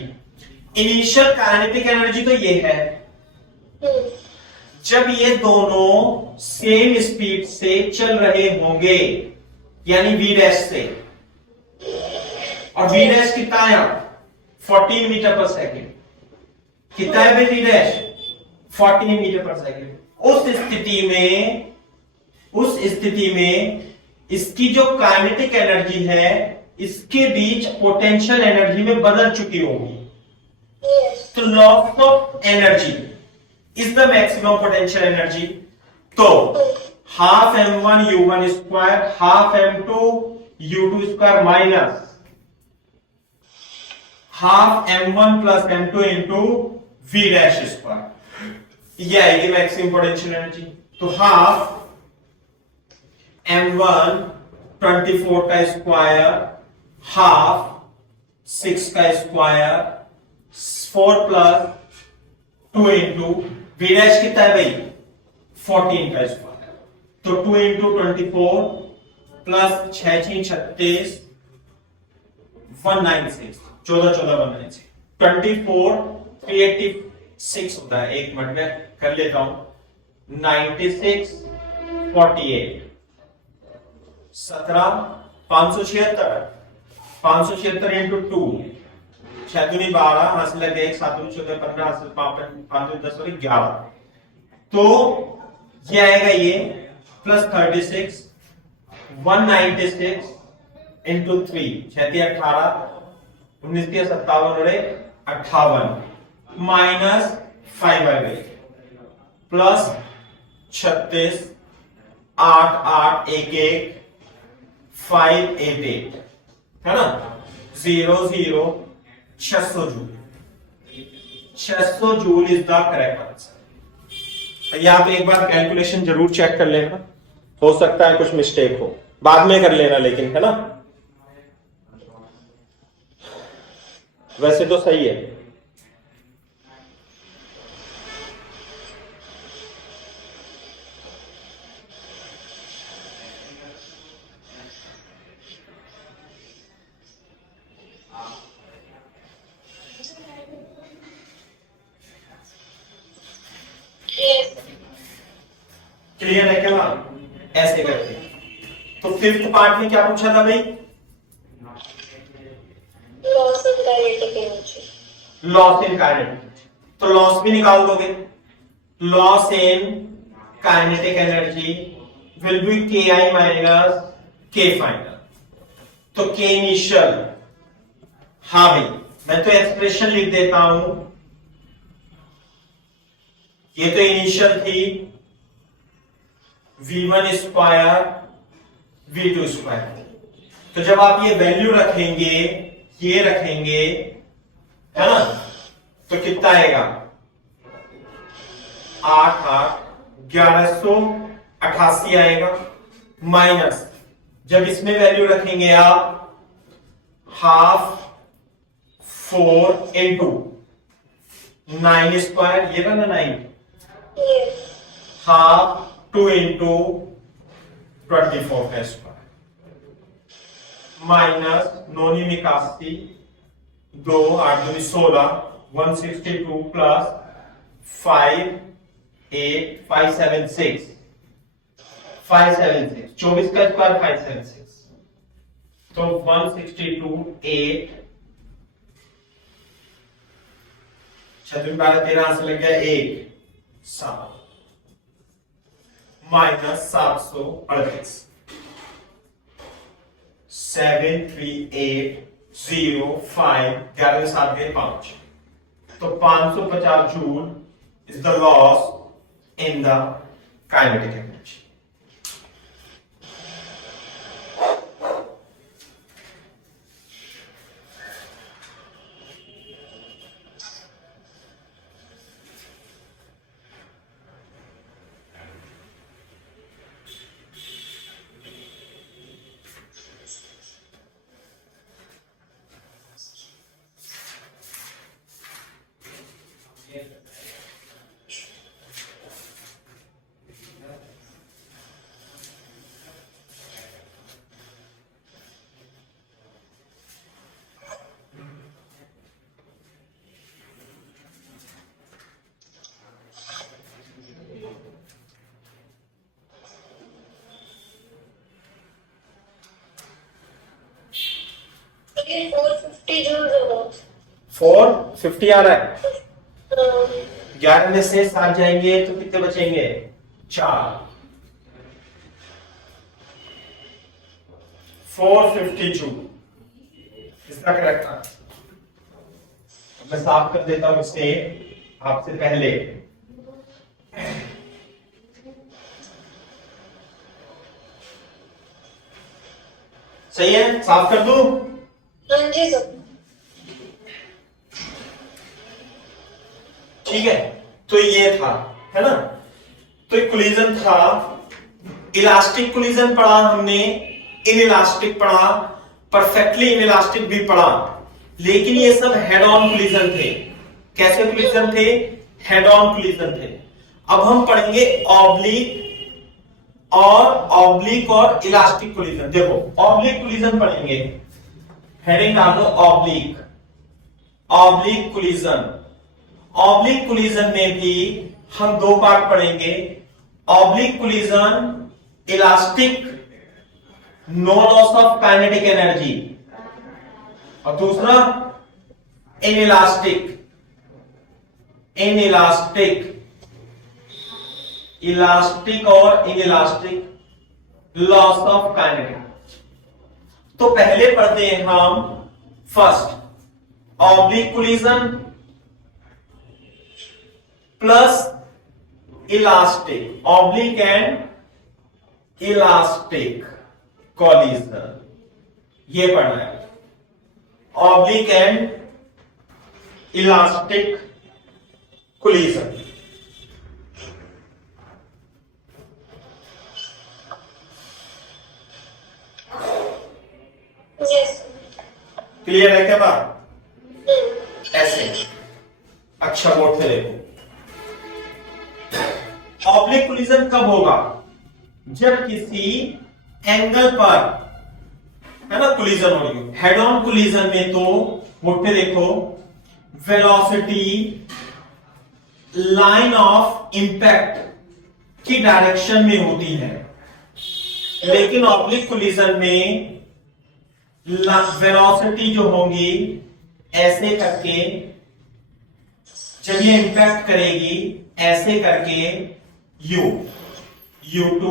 initial kinetic energy तो ये है। जब ये दोनों सेम स्पीड से चल रहे होंगे, यानी V डैश से, और V डैश कितना है? 14 मीटर पर सेकेंड। कितना है भाई V dash? 14 metre per second. उस स्थिति में इसकी जो काइनेटिक एनर्जी है, इसके बीच पोटेंशियल एनर्जी में बदल चुकी होगी। Yes. तो loss of energy is the maximum potential energy. तो half m1 u1 square half m2 u2 square minus half m1 plus m2 into V dash square, ये आएगी मैक्सिमम पोटेंशियल एनर्जी। तो half m1 24 का square half 6 का square 4 plus 2 into V dash कितना है भाई? 14 का स्क्वायर। तो 2 इंटू 24 प्लस 6 36 196 14 196 24 386 होता है। एक मिनट में कर लेता हूं। 96 48 17 576 इंटू 2 6 दूनी 12 हासिल लगे 1 7 दूनी 14 15 हासिल 5 10 और 11। तो ये आएगा ये प्लस 36 196 इंटू 3 6 18 19 57 और 58 माइनस 5 प्लस 36 8 8 1 1 5 8 8, है ना? 0 0 600 joule. 600 joule is the correct answer. ये आप एक बार कैलकुलेशन जरूर चेक कर लेना। हो सकता है कुछ मिस्टेक हो, बाद में कर लेना लेकिन, है ना। वैसे तो सही है। Yes. क्लियर है क्या? ऐसे करके। तो फिफ्थ पार्ट में क्या पूछा था भाई? Loss in kinetic energy. Loss in kinetic, तो लॉस भी निकाल दोगे। Loss in kinetic energy will be के आई माइनस के फाइनल। तो के इनिशियल, हाँ भाई मैं तो एक्सप्रेशन लिख देता हूं, ये तो इनिशियल थी V1 स्क्वायर V2 स्क्वायर। तो जब आप ये वैल्यू रखेंगे, ये रखेंगे, है ना, तो कितना आएगा? 1188 आएगा, माइनस जब इसमें वैल्यू रखेंगे आप हाफ 4 इंटू 9 स्क्वायर, ये ना 9, Yes. हाफ 2 इंटू 24 का स्क्वायर, माइनस 9 81, 2 8 2 16, 162 प्लस 5 8 576, 576 24 का स्क्वायर 576, तो 162 8 छत्तीस 12 13 आंसर लग गया 1 7 माइनस 738 7380 11 में 7 गए 5, तो 550 joule is the loss in the kinetic energy. ये 450 joules होगा। 450 आ रहा है। हाँ, 11 में से 7 जाएंगे तो कितने बचेंगे? 4। 450 जूल इसका करेक्ट आंसर। मैं साफ कर देता हूं इसे आपसे पहले। सही है, साफ कर दूं? हाँ जी सर। ठीक है, तो ये था, है ना। तो कोलिजन था, इलास्टिक कोलिजन पढ़ा हमने, इनइलास्टिक पढ़ा, परफेक्टली इनइलास्टिक भी पढ़ा, लेकिन ये सब हेड ऑन कोलिजन थे। कैसे कोलिजन थे? हेड ऑन कोलिजन थे। अब हम पढ़ेंगे ऑब्लिक और इलास्टिक कोलिजन। देखो ऑब्लिक कोलिजन पढ़ेंगे, हेडिंग डाल दो ऑब्लिक कोलिजन। ऑब्लिक कोलिजन में भी हम 2 पार्ट पढ़ेंगे। Oblique collision elastic, no loss of kinetic energy, और दूसरा इनइलास्टिक इलास्टिक और इनइलास्टिक लॉस ऑफ काइनेटिक। तो पहले पढ़ते हैं हम first oblique collision plus elastic, oblique and elastic collision, ये पढ़ना है। Oblique and elastic collision. Clear है क्या बात? ऐसे। अच्छा बोर्ड से देखो, ऑब्लिक कोलिजन कब होगा? जब किसी एंगल पर, है ना, कोलिजन हो रही हो। हेड ऑन कोलिजन में तो बोर्ड पे देखो, वेलोसिटी लाइन ऑफ इंपैक्ट की डायरेक्शन में होती है, लेकिन ऑब्लिक कोलिजन में वेलोसिटी जो होगी ऐसे करके, जब ये इंपैक्ट करेगी ऐसे करके U2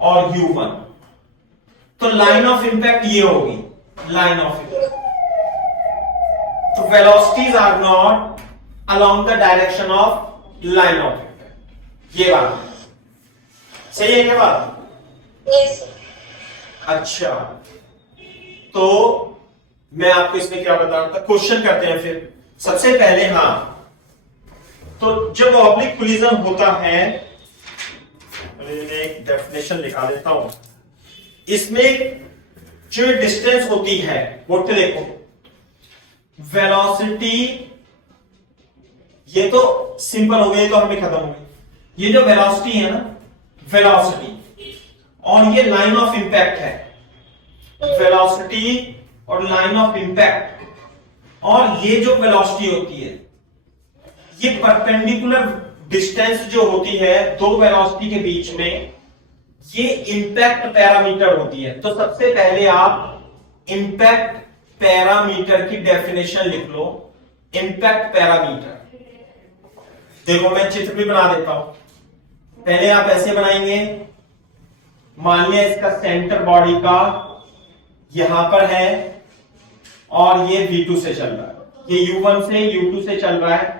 और U1, तो लाइन ऑफ इंपैक्ट ये होगी, लाइन ऑफ इंपैक्ट। तो velocities are not along the direction of line of impact. ये बात सही है क्या बात? Yes, sir. अच्छा, तो मैं आपको इसमें क्या बता रहा था, क्वेश्चन करते हैं फिर। सबसे पहले हाँ, तो जब ऑब्लिक कोलिजन होता है, मैं एक डेफिनेशन लिखा देता हूं। इसमें जो डिस्टेंस होती है, बोलते देखो, वेलोसिटी, ये तो सिंपल हो गई, तो हमें खत्म हो गई। ये जो वेलोसिटी है ना, वेलोसिटी, और ये लाइन ऑफ इंपैक्ट है, वेलोसिटी और लाइन ऑफ इंपैक्ट, और ये जो वेलोसिटी होती है, ये परपेंडिकुलर डिस्टेंस जो होती है दो वेलोसिटी के बीच में, ये इंपैक्ट पैरामीटर होती है। तो सबसे पहले आप इंपैक्ट पैरामीटर की डेफिनेशन लिख लो। इंपैक्ट पैरामीटर, देखो मैं चित्र भी बना देता हूं। पहले आप ऐसे बनाएंगे, मान लिया इसका सेंटर बॉडी का यहां पर है, और ये V2 से चल रहा है, ये U1 से U2 से चल रहा है।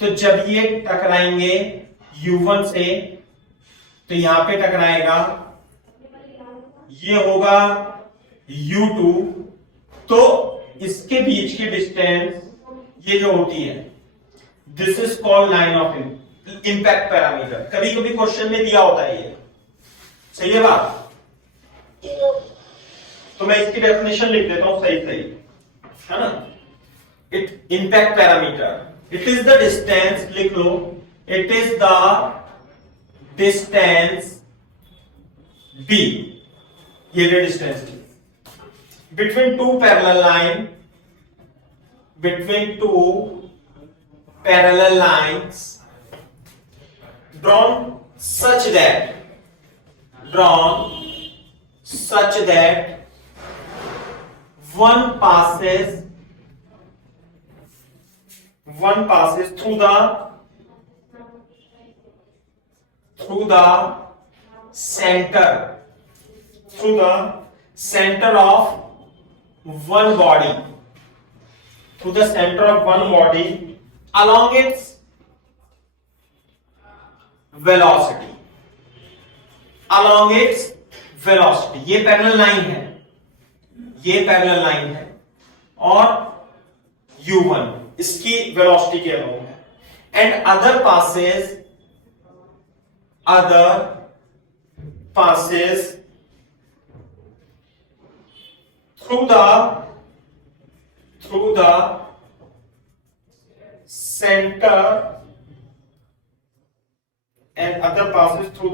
तो जब ये टकराएंगे U1 से, तो यहां पे टकराएगा, ये होगा U2, तो इसके बीच की डिस्टेंस ये जो होती है, this is called line of impact parameter. कभी कभी क्वेश्चन में दिया होता है ये, सही है बात? तो मैं इसकी डेफिनेशन लिख देता हूं सही सही, है ना। It impact parameter, it is the distance, लिख लो, it is the distance B, ये distance between two parallel line, between two parallel lines drawn such that one passes through the center of one body, through the center of one body along its velocity, ये parallel line है, ये parallel line है, और U1 इसकी velocity के along है, and other passes through the center, and other passes through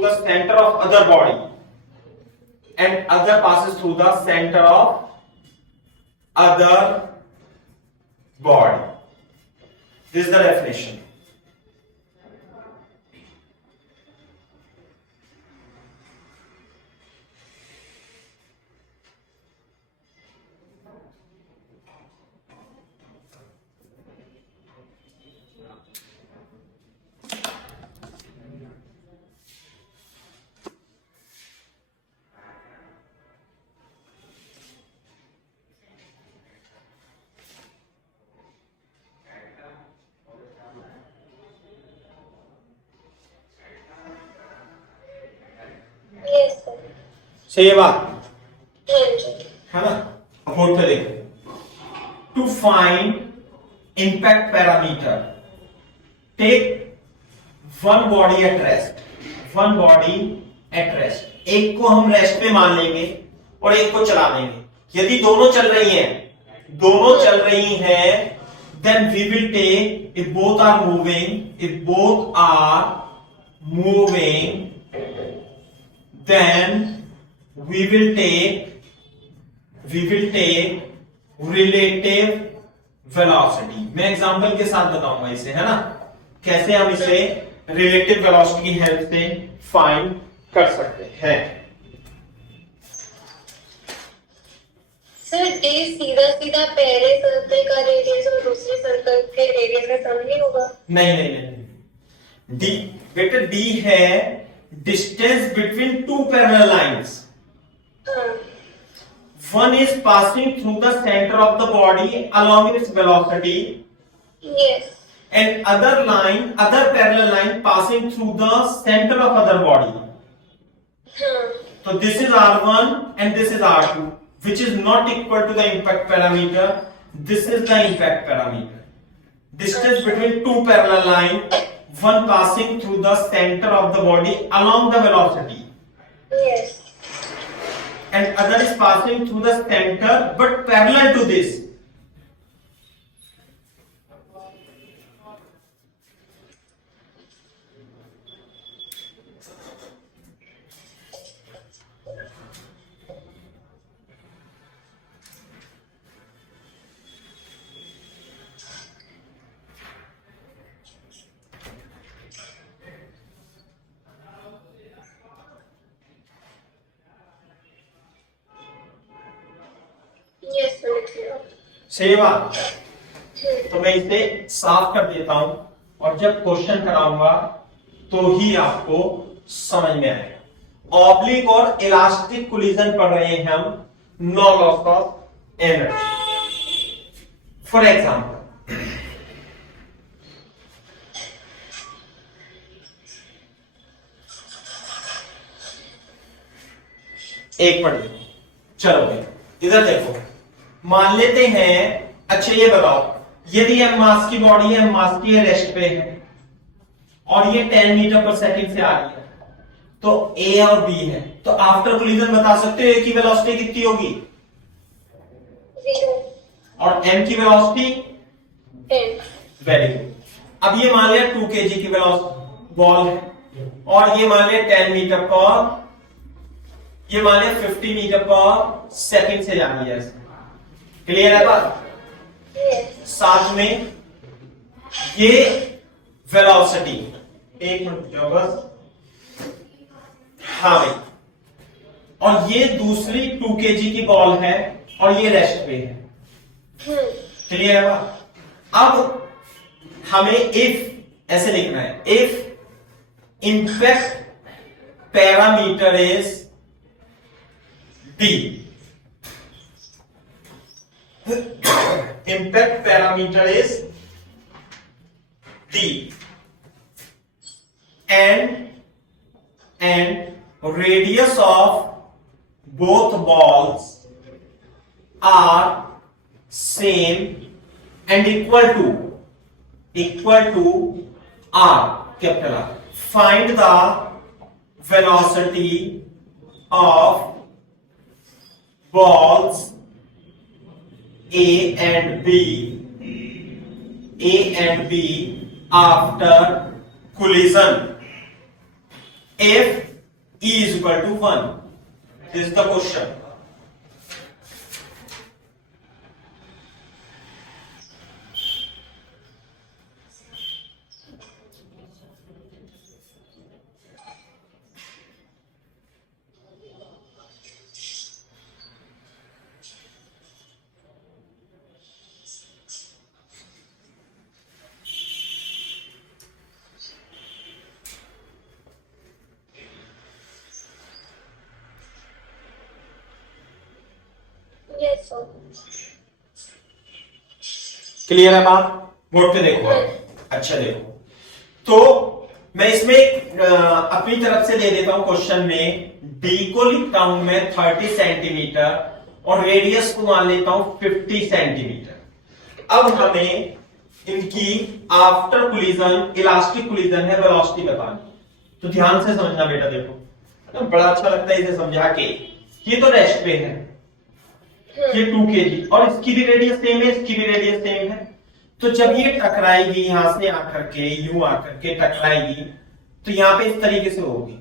the center of other body, and other passes through the center of other body. This is the definition. Yes, sir. सही है बात, हाँ जी। है ना। Board पे देखो, to find impact parameter, take one body at rest, एक को हम रेस्ट पे मान लेंगे और एक को चला देंगे। यदि दोनों चल रही हैं, then we will take, if both are moving, then we will take relative velocity। मैं एग्जांपल के साथ बताऊंगा इसे, है ना, कैसे हम इसे रिलेटिव वेलोसिटी की हेल्प से फाइंड कर सकते हैं। सर डी सीधा सीधा पहले सर्कल का रेडियस और दूसरे सर्कल के रेडियस का सम नहीं होगा? नहीं, डी बेटा, डी है distance between two parallel lines. One is passing through the center of the body along its velocity. Yes. And other parallel line passing through the center of other body. So this is R1 and this is R2, which is not equal to the impact parameter. This is the impact parameter. Distance between two parallel line, one passing through the center of the body along the velocity. Yes. And other is passing through the center but parallel to this. Yes, sir, clear. सही बात। तो मैं इसे साफ कर देता हूं और जब क्वेश्चन कराऊंगा तो ही आपको समझ में आएगा। ऑब्लिक और इलास्टिक कोलिजन पढ़ रहे हैं हम, no loss of energy. For example, एक मिनट, चलो इधर देखो, मान लेते हैं, अच्छा ये बताओ, यदि एम मास की बॉडी है, मास की रेस्ट पे है और ये 10 मीटर पर सेकंड से आ रही है, तो ए और बी है, तो आफ्टर कोलिजन बता सकते हो ए की वेलोसिटी कितनी होगी? 0. और एम की वेलोसिटी? 10. Very good. अब ये मान लिया 2 kg की वेलोसिटी बॉल है और ये मान लिया 10 मीटर पर, ये मान लिया 50 मीटर पर सेकंड से जा रही है। क्लियर है बात? साथ में ये वेलोसिटी, एक मिनट जाओ बस, हाँ भाई, और ये दूसरी 2 kg की बॉल है और ये रेस्ट पे है। क्लियर है बात? अब हमें इफ ऐसे लिखना है, if impact parameter is D, impact parameter is D, and radius of both balls are same and equal to R, capital R. Find the velocity of balls A and B after collision if E is equal to 1. This is the question. Yes, sir. Clear है बात? Board पे देखो। अच्छा देखो, तो मैं इसमें अपनी तरफ से दे देता हूं क्वेश्चन में, डी को लिखता हूं मैं 30 सेंटीमीटर और रेडियस को मान लेता हूं 50 सेंटीमीटर। अब हमें इनकी आफ्टर कोलिजन, इलास्टिक कोलिजन है, वेलोसिटी बतानी। तो ध्यान से समझना बेटा, देखो तो बड़ा अच्छा लगता है इसे समझा के। ये तो रेस्ट पे है, ये 2 kg और इसकी भी रेडियस सेम है, इसकी भी रेडियस सेम है। तो जब ये टकराएगी यहां से आकर के, यूं आकर के टकराएगी, तो यहाँ पे इस तरीके से होगी।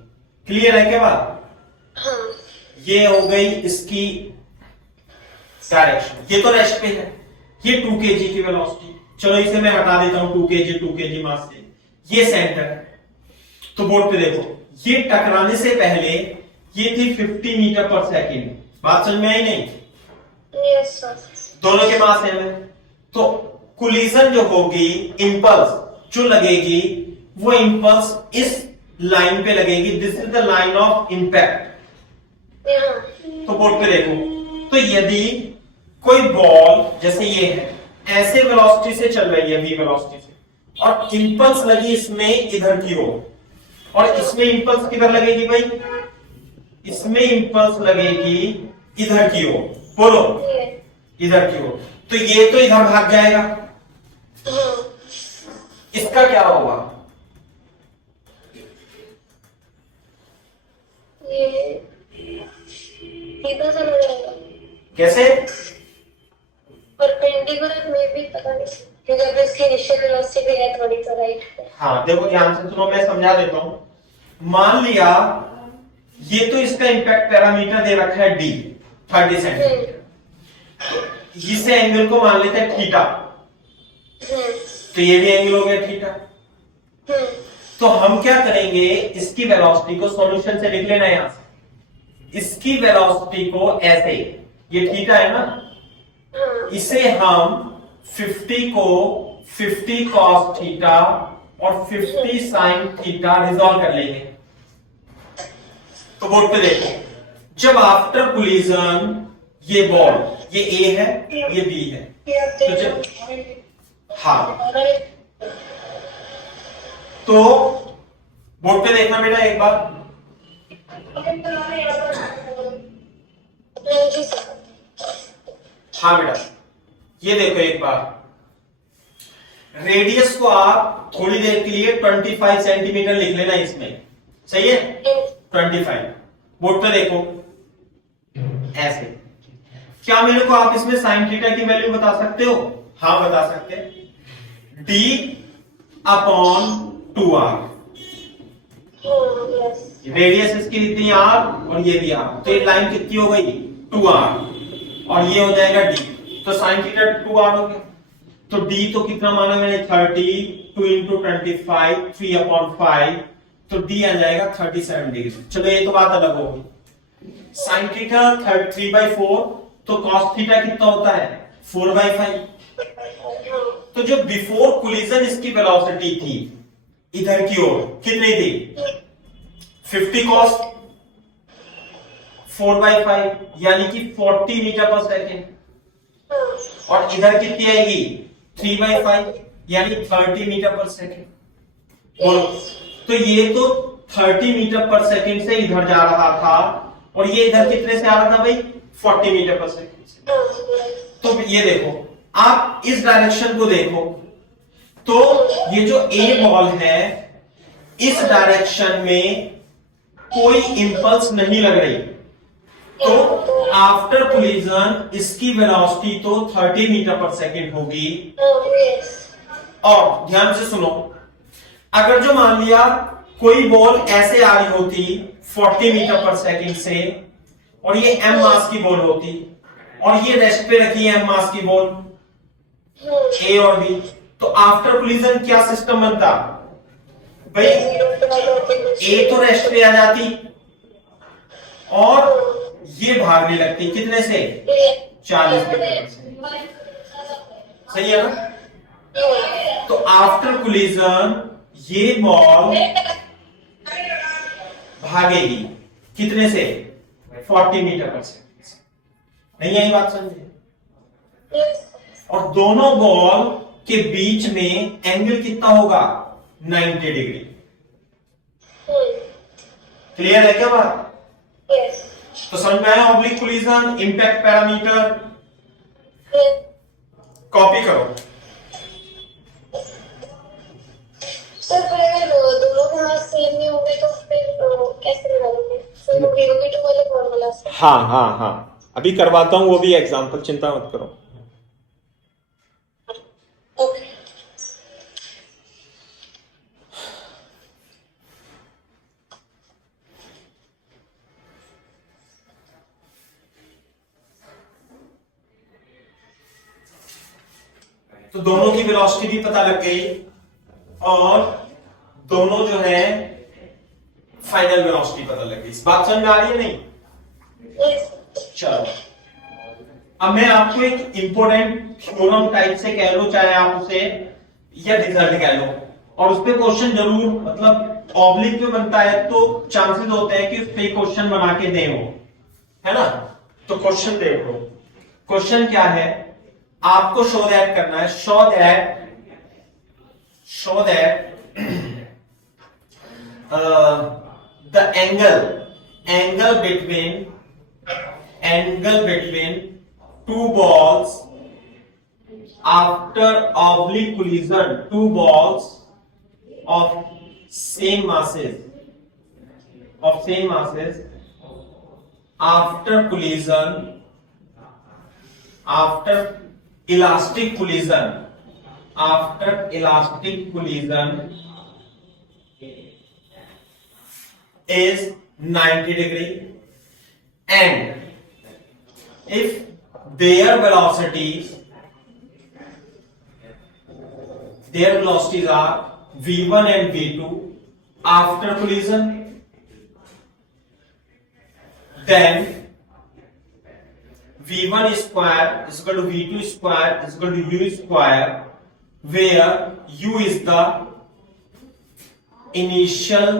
क्लियर है क्या बात? हाँ। ये हो गई इसकी डायरेक्शन, ये तो रेस्ट पे है, ये 2 kg की वेलोसिटी। चलो इसे मैं हटा देता हूं 2 kg मास से। ये सेंटर है, तो बोर्ड पे देखो, ये टकराने से पहले ये थी 50 मीटर पर सेकेंड। बात समझ में आई नहीं? Yes sir. दोनों के मास है, तो कोलिजन जो होगी, इंपल्स जो लगेगी, वो इंपल्स इस लाइन पे लगेगी। This is the line of impact. तो बोर्ड पे देखो, तो यदि कोई बॉल जैसे ये है, ऐसे वेलोसिटी से चल रही है, v वेलोसिटी से, और इंपल्स लगी इसमें इधर की ओर, और इसमें इंपल्स किधर लगेगी भाई? इसमें इंपल्स लगेगी इधर की ओर। बोलो, इधर की ओर। तो ये तो इधर भाग जाएगा, इसका क्या होगा? ये सीधा चला जाएगा। कैसे? परपेंडिकुलर में भी पता नहीं, क्योंकि अब इसकी इनिशियल वेलोसिटी है थोड़ी सा राइट पे। हाँ देखो ध्यान से सुनो, मैं समझा देता हूं। मान लिया ये तो इसका इंपैक्ट पैरामीटर दे रखा है d 30 सेंटीमीटर, इसे एंगल को मान लेते हैं थीटा, तो ये भी एंगल हो गया थीटा। तो हम क्या करेंगे, इसकी वेलोसिटी को सॉल्यूशन से लिख लेना है यहां से। इसकी वेलोसिटी को ऐसे, ये थीटा है ना, इसे हम 50 को 50 cos थीटा और 50 sin थीटा रिजॉल्व कर लेंगे। तो बोर्ड पे देखो, जब आफ्टर कोलिजन ये बॉल, ये ए है, ये बी है, तो जब, हाँ, तो बोर्ड पे देखना बेटा एक बार। हाँ बेटा, ये देखो एक बार, रेडियस को आप थोड़ी देर के लिए 25 सेंटीमीटर लिख लेना इसमें, सही है? 25। बोर्ड पे देखो ऐसे। क्या मेरे को आप इसमें साइन थीटा की वैल्यू बता सकते हो? हाँ बता सकते हैं, d/2r। रेडियस इसकी कितनी r और ये भी r, तो ये लाइन कितनी हो गई? 2r, और ये हो जाएगा d, तो साइन थीटा 2r हो गया। तो d तो कितना माना मैंने? 30, 2 into 25, 3/5, तो d आ जाएगा 37 डिग्री। चलो ये तो बात अलग होगी। साइन थीटा 3/4, तो cos थीटा कितना होता है? 4/5। तो जो बिफोर कोलिजन इसकी वेलोसिटी थी इधर की ओर, कितनी थी? 50 cos 4/5, यानी कि 40 मीटर पर सेकेंड, और इधर कितनी आएगी? 3/5, यानी 30 मीटर पर सेकेंड। बोलो, तो ये तो 30 मीटर पर सेकेंड से इधर जा रहा था, और ये इधर कितने से आ रहा था भाई? 40 मीटर पर सेकेंड से। तो ये देखो, आप इस डायरेक्शन को देखो, तो ये जो ए बॉल है, इस डायरेक्शन में कोई इंपल्स नहीं लग रही, तो आफ्टर कोलिजन इसकी वेलोसिटी तो 30 मीटर पर सेकेंड होगी। और ध्यान से सुनो, अगर जो मान लिया कोई बॉल ऐसे आ रही होती 40 मीटर पर सेकेंड से, और ये m मास की बॉल होती, और ये रेस्ट पे रखी है m मास की बॉल, ए और बी, तो आफ्टर कोलिजन क्या सिस्टम बनता भाई? ए तो रेस्ट पे आ जाती, और ये भागने लगती कितने से? 40 मीटर से। सही है ना? तो आफ्टर कोलिजन ये बॉल भागेगी कितने से? 40 मीटर पर सेकेंड। नहीं आई बात समझे? और दोनों बॉल के बीच में एंगल कितना होगा? 90 डिग्री। क्लियर है क्या बात? तो समझ में आया? Oblique collision, impact parameter, copy करो। सर फिर दोनों के मास सेम नहीं होंगे तो फिर कैसे निकालोगे? सर वो VOV2 वाले फॉर्मूला से। हाँ हाँ हाँ, अभी करवाता हूं वो भी एग्जाम्पल, चिंता मत करो। ओके। तो दोनों की वेलोसिटी भी पता लग गई और दोनों जो है फाइनल वेलोसिटी पता लग गई। इस बात समझ में आ रही है नहीं? यस। चलो, अब मैं आपको एक इंपोर्टेंट थ्योरम टाइप से कह लो, चाहे आप उसे या रिजल्ट कह लो, और उस पर क्वेश्चन जरूर, मतलब ऑब्लिक में बनता है तो चांसेस होते हैं कि उस पर क्वेश्चन बना के दे हो, है ना? तो क्वेश्चन देख लो। क्वेश्चन क्या है, आपको शो दैट करना है, show that the angle between two balls after oblique collision, two balls of same masses after elastic collision is 90 degree, and if their velocities are v1 and v2 after collision, then v1 square is equal to v2 square is equal to u square, where u is the initial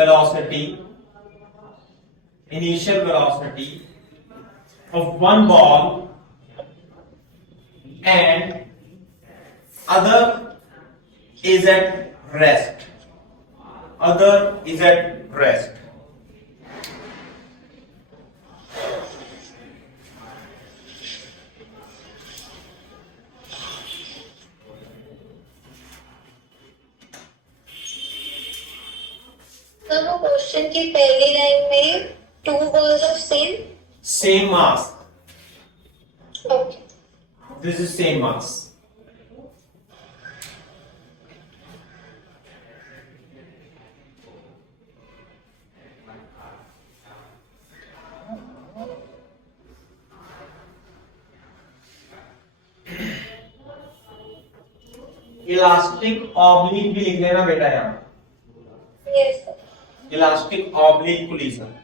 velocity of one ball and other is at rest. Sir वो question की पहली line में two balls of Same mass. Okay. This is same mass. Elastic oblique भी लिख लेना बेटा यहां, yes sir. Elastic oblique collision.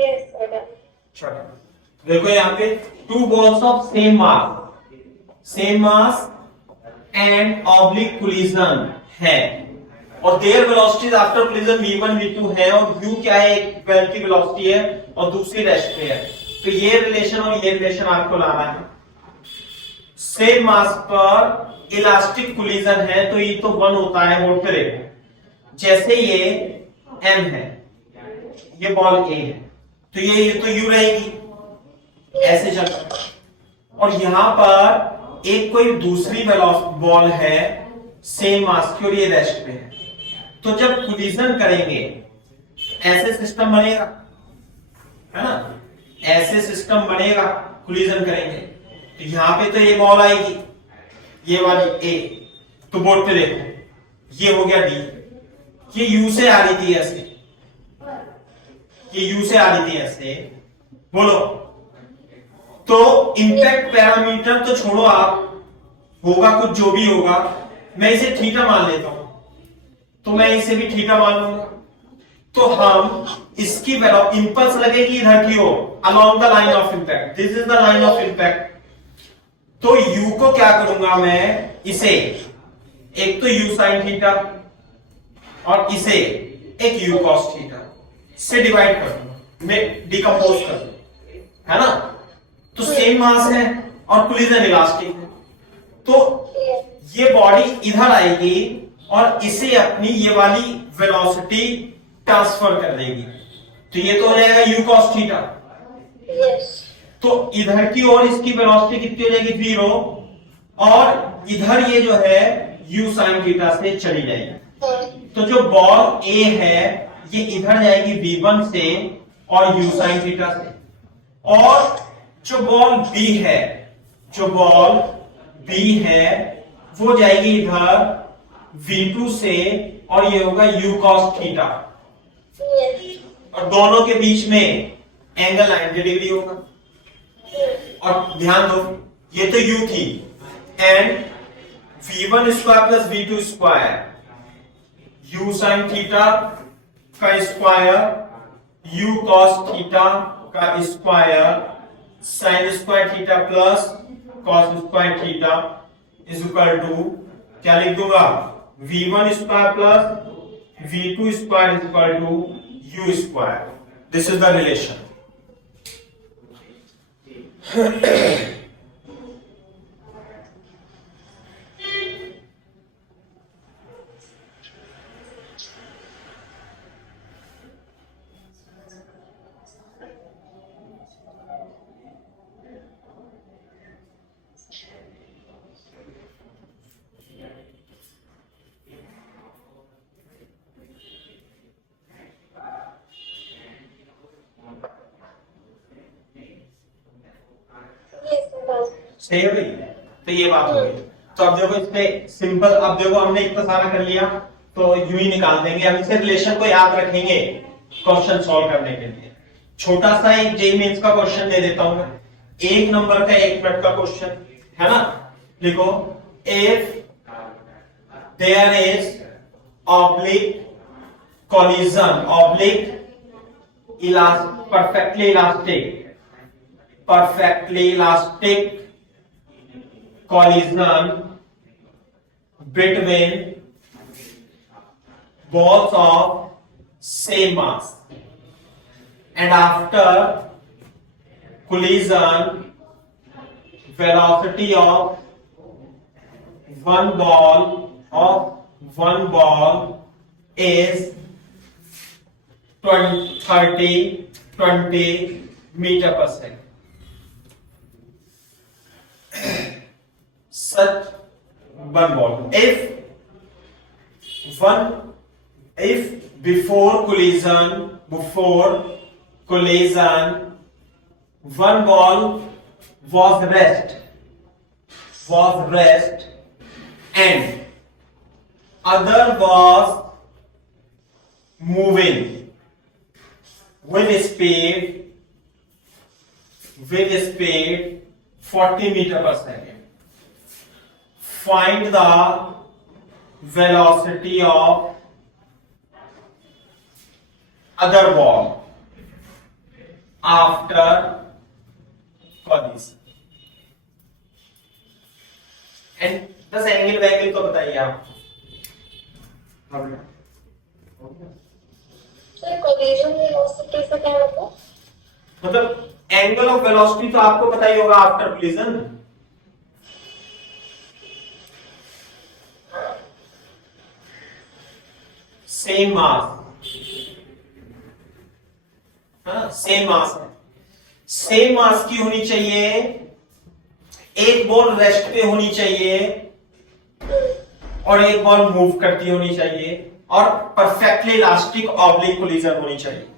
Yes sir. चलो देखो यहाँ पे two balls of same mass and oblique collision है, और there velocities after collision v1 v2 है, और u क्या है, एक वेल की वेलोसिटी है और दूसरी रेस्ट पे है। तो ये रिलेशन और ये रिलेशन आपको लाना है। सेम मास पर इलास्टिक कोलिजन है तो ये तो 1 होता है, नोट पे देखो। जैसे ये m है, ये बॉल a है, तो ये तो u रहेगी, ऐसे चलता। और यहां पर एक कोई दूसरी बॉल है सेम मास की और ये रेस्ट पे है, तो जब कोलिजन करेंगे ऐसे सिस्टम बनेगा, है ना? ऐसे सिस्टम बनेगा, कोलिजन करेंगे तो यहां पे तो ये बॉल आएगी, ये वाली ए, तो बोर्ड पे देखो ये हो गया डी, ये यू से आ रही थी ऐसे, ये यू से आ रही थी ऐसे, बोलो। तो इंपैक्ट पैरामीटर तो छोड़ो आप, होगा कुछ जो भी होगा, मैं इसे थीटा मान लेता हूं, तो मैं इसे भी थीटा मान लूंगा। तो हम इसकी इंपल्स लगेगी इधर की ओर, along the line of impact, this is the line of impact. तो u को क्या करूंगा मैं, इसे एक तो u साइन थीटा और इसे एक u कॉस थीटा से डिवाइड कर दूंगा, मैं डिकम्पोज कर दूंगा, है ना? तो सेम मास है और कोलिजन इलास्टिक है, तो ये बॉडी इधर आएगी और इसे अपनी ये वाली वेलोसिटी ट्रांसफर कर देगी। तो ये तो हो जाएगा u cos थीटा। यस। तो इधर की ओर इसकी वेलोसिटी कितनी हो जाएगी 0, और इधर ये जो है u sin थीटा से चली जाएगी। तो जो बॉल A है ये इधर जाएगी v1 से और u sin थीटा से, और जो बॉल B है, जो बॉल B है वो जाएगी इधर v2 से, और ये होगा u cos थीटा, और दोनों के बीच में एंगल 90 डिग्री होगा। और ध्यान दो ये तो u थी, and v1 square plus v2 square, u sin theta का स्क्वायर, u cos थीटा का square, sin square theta plus cos square theta is equal to क्या लिख दूंगा, v1 square plus v2 square is equal to u square. This is the relation. सही है भाई, तो ये बात हो गई। तो अब देखो इसमें सिंपल, अब देखो हमने इतना सारा कर लिया तो यू ही निकाल देंगे। हम इसे रिलेशन को याद रखेंगे क्वेश्चन सॉल्व करने के लिए। छोटा सा एक जेईई मेंस का क्वेश्चन दे देता हूं मैं, 1 नंबर का 1 मिनट का क्वेश्चन है ना। लिखो, if there is oblique collision, perfectly elastic collision between balls of same mass, and after collision velocity of one ball is 20 meter per second. Such one ball, if before collision one ball was rest and other was moving with speed 40 meter per second, find the velocity of other ball after collision, and बस angle वैंगल तो बताइए आप। Collision velocity से क्या मतलब? मतलब angle of velocity तो आपको पता ही होगा after collision. Same mass, same mass है, सेम मास की होनी चाहिए, एक बॉल रेस्ट पे होनी चाहिए और एक बॉल मूव करती होनी चाहिए, और परफेक्टली इलास्टिक ऑब्लिक कोलिजन होनी चाहिए।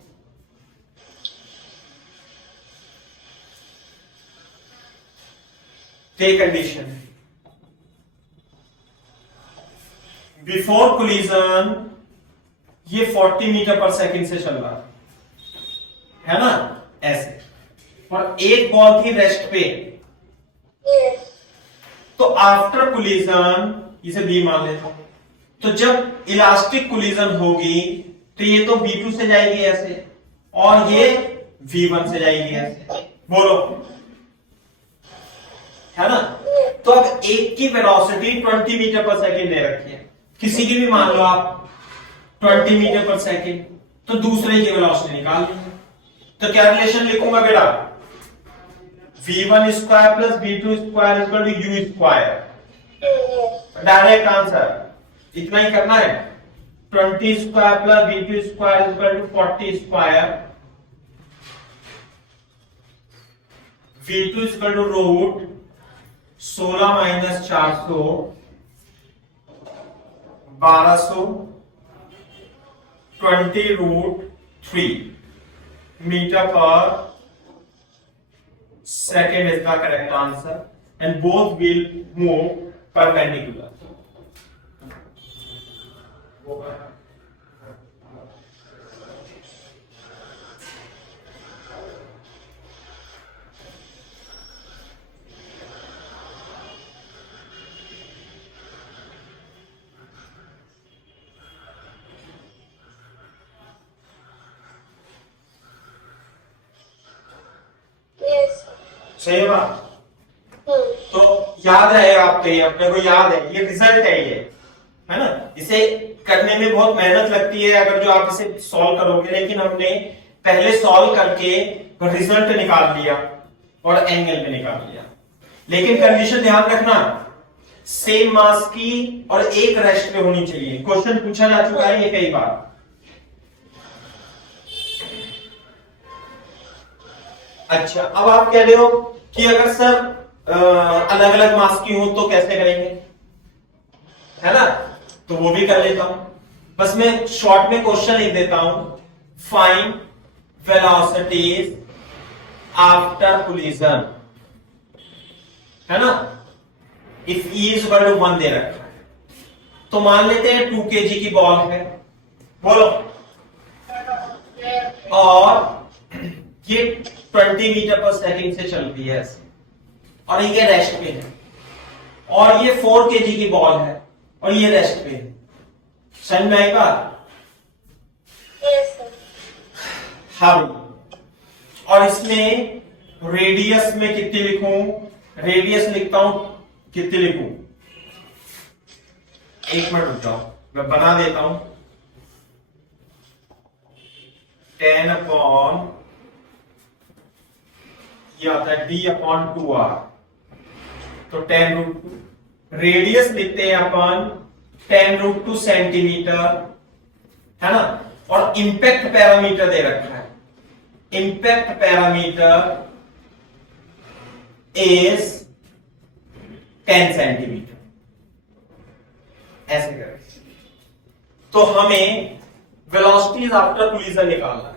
ये कंडीशन है। बिफोर कोलिजन ये 40 मीटर पर सेकंड से चल रहा है ना, ऐसे, और एक बॉल थी रेस्ट पे। तो आफ्टर कोलिजन इसे बी मान लेता हूं, तो जब इलास्टिक कोलिजन होगी तो ये तो V2 से जाएगी ऐसे, और ये V1 से जाएगी ऐसे, बोलो है ना। तो अब एक की वेलोसिटी 20 मीटर पर सेकंड दे रखी है, किसी की भी मान लो आप 20 मीटर पर सेकंड, तो दूसरे की वेलोसिटी निकाल लेंगे। तो क्या रिलेशन लिखूंगा बेटा, v1 square plus v2 square equal to u square. Direct answer, इतना ही करना है। 20 square plus v2 square equal to 40 square, v2 equal to root 16 minus 400 1200 20 root 3 metre पर second is the correct answer and both will move perpendicular. Yes. सही बात। तो याद रहेगा आपको, ये अपने को याद है, ये रिजल्ट है ये, है ना। इसे करने में बहुत मेहनत लगती है अगर जो आप इसे सॉल्व करोगे, लेकिन हमने पहले सॉल्व करके रिजल्ट निकाल लिया और एंगल भी निकाल लिया। लेकिन कंडीशन ध्यान रखना, सेम मास की और एक रेस्ट पे होनी चाहिए। क्वेश्चन पूछा जा चुका है ये कई बार। अच्छा, अब आप कह रहे हो कि अगर सर अलग अलग मास की हो तो कैसे करेंगे, है ना। तो वो भी कर लेता हूं, बस मैं शॉर्ट में क्वेश्चन लिख देता हूं। फाइंड वेलोसिटीज आफ्टर कोलिजन, है ना। If E is equal to 1 दे रखा है, तो मान लेते हैं 2 kg की बॉल है, बोलो, और ये 20 मीटर पर सेकंड से चल रही है ऐसे, और ये रेस्ट पे है, और ये 4 kg की बॉल है और ये रेस्ट पे है। समझ में आई बात? Yes, sir. हाँ, और इसमें रेडियस में कितनी लिखूं? रेडियस लिखता हूं, कितनी लिखूं? एक मिनट रुक जाओ, मैं बना देता हूं। 10 अपॉन, ये आता है d अपॉन 2r, तो 10 रूट 2। रेडियस लिखते हैं अपन 10 रूट 2 सेंटीमीटर, है ना। और इंपैक्ट पैरामीटर दे रखा है, इंपैक्ट पैरामीटर इज 10 सेंटीमीटर, ऐसे करें। तो हमें वेलोसिटीज आफ्टर कोलिजन निकालना है।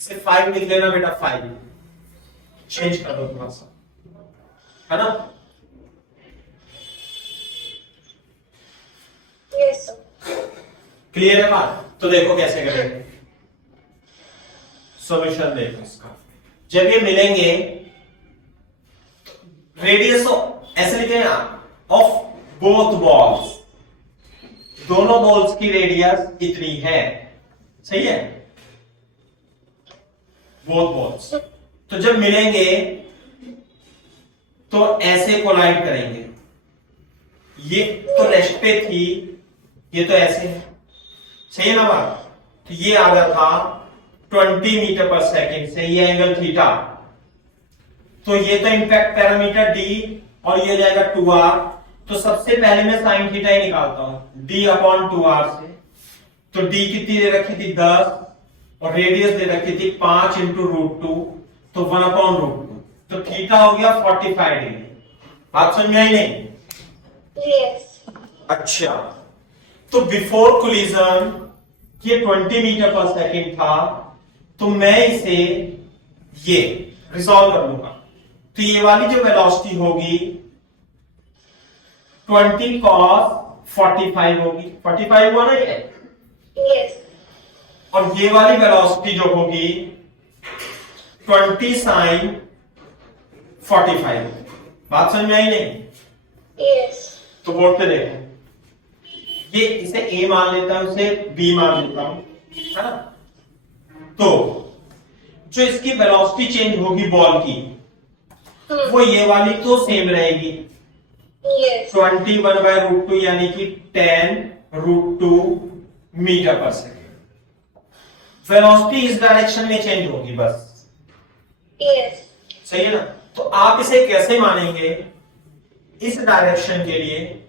इसे 5 लिख लेना बेटा, 5 चेंज कर दो थोड़ा सा, है ना। Yes, sir. क्लियर है बात? तो देखो कैसे करेंगे, सॉल्यूशन देखो इसका। जब ये मिलेंगे, रेडियस ऐसे लिखे ऑफ बोथ बॉल्स, दोनों बॉल्स की रेडियस इतनी है, सही है, बोथ बॉल्स। तो जब मिलेंगे तो ऐसे कोलाइड करेंगे, ये तो रेस्ट पे थी, ये तो ऐसे है, सही है ना बात। तो ये आ रहा था 20 मीटर पर सेकंड से, ये एंगल थीटा, तो ये तो इंपैक्ट पैरामीटर d और ये जाएगा 2r। तो सबसे पहले मैं साइन थीटा ही निकालता हूं, d अपॉन 2r से। तो d कितनी दे रखी थी 10, और रेडियस दे रखी थी 5 इंटू रूट 2, तो 1 अपॉन रूट 2, तो थीटा हो गया 45 डिग्री। बात समझ में आई नहीं? Yes. अच्छा, तो बिफोर कोलिजन ये 20 मीटर पर सेकंड था, तो मैं इसे ये रिजॉल्व कर लूंगा। तो ये वाली जो वेलोसिटी होगी 20 cos 45 होगी, 45 हुआ ना ये, Yes. और ये वाली वेलोसिटी जो होगी 20 sin 45। बात समझ में आई नहीं? Yes. तो बोर्ड पे देखो, ये इसे A मान लेता हूं, इसे B मान लेता हूं, है ना। तो जो इसकी वेलोसिटी चेंज होगी बॉल की, वो ये वाली तो सेम रहेगी, Yes. 21/√2 यानी कि 10√2 मीटर पर सेकेंड। वेलोसिटी इस डायरेक्शन में चेंज होगी बस। Yes. सही है ना? तो आप इसे कैसे मानेंगे? इस डायरेक्शन के लिए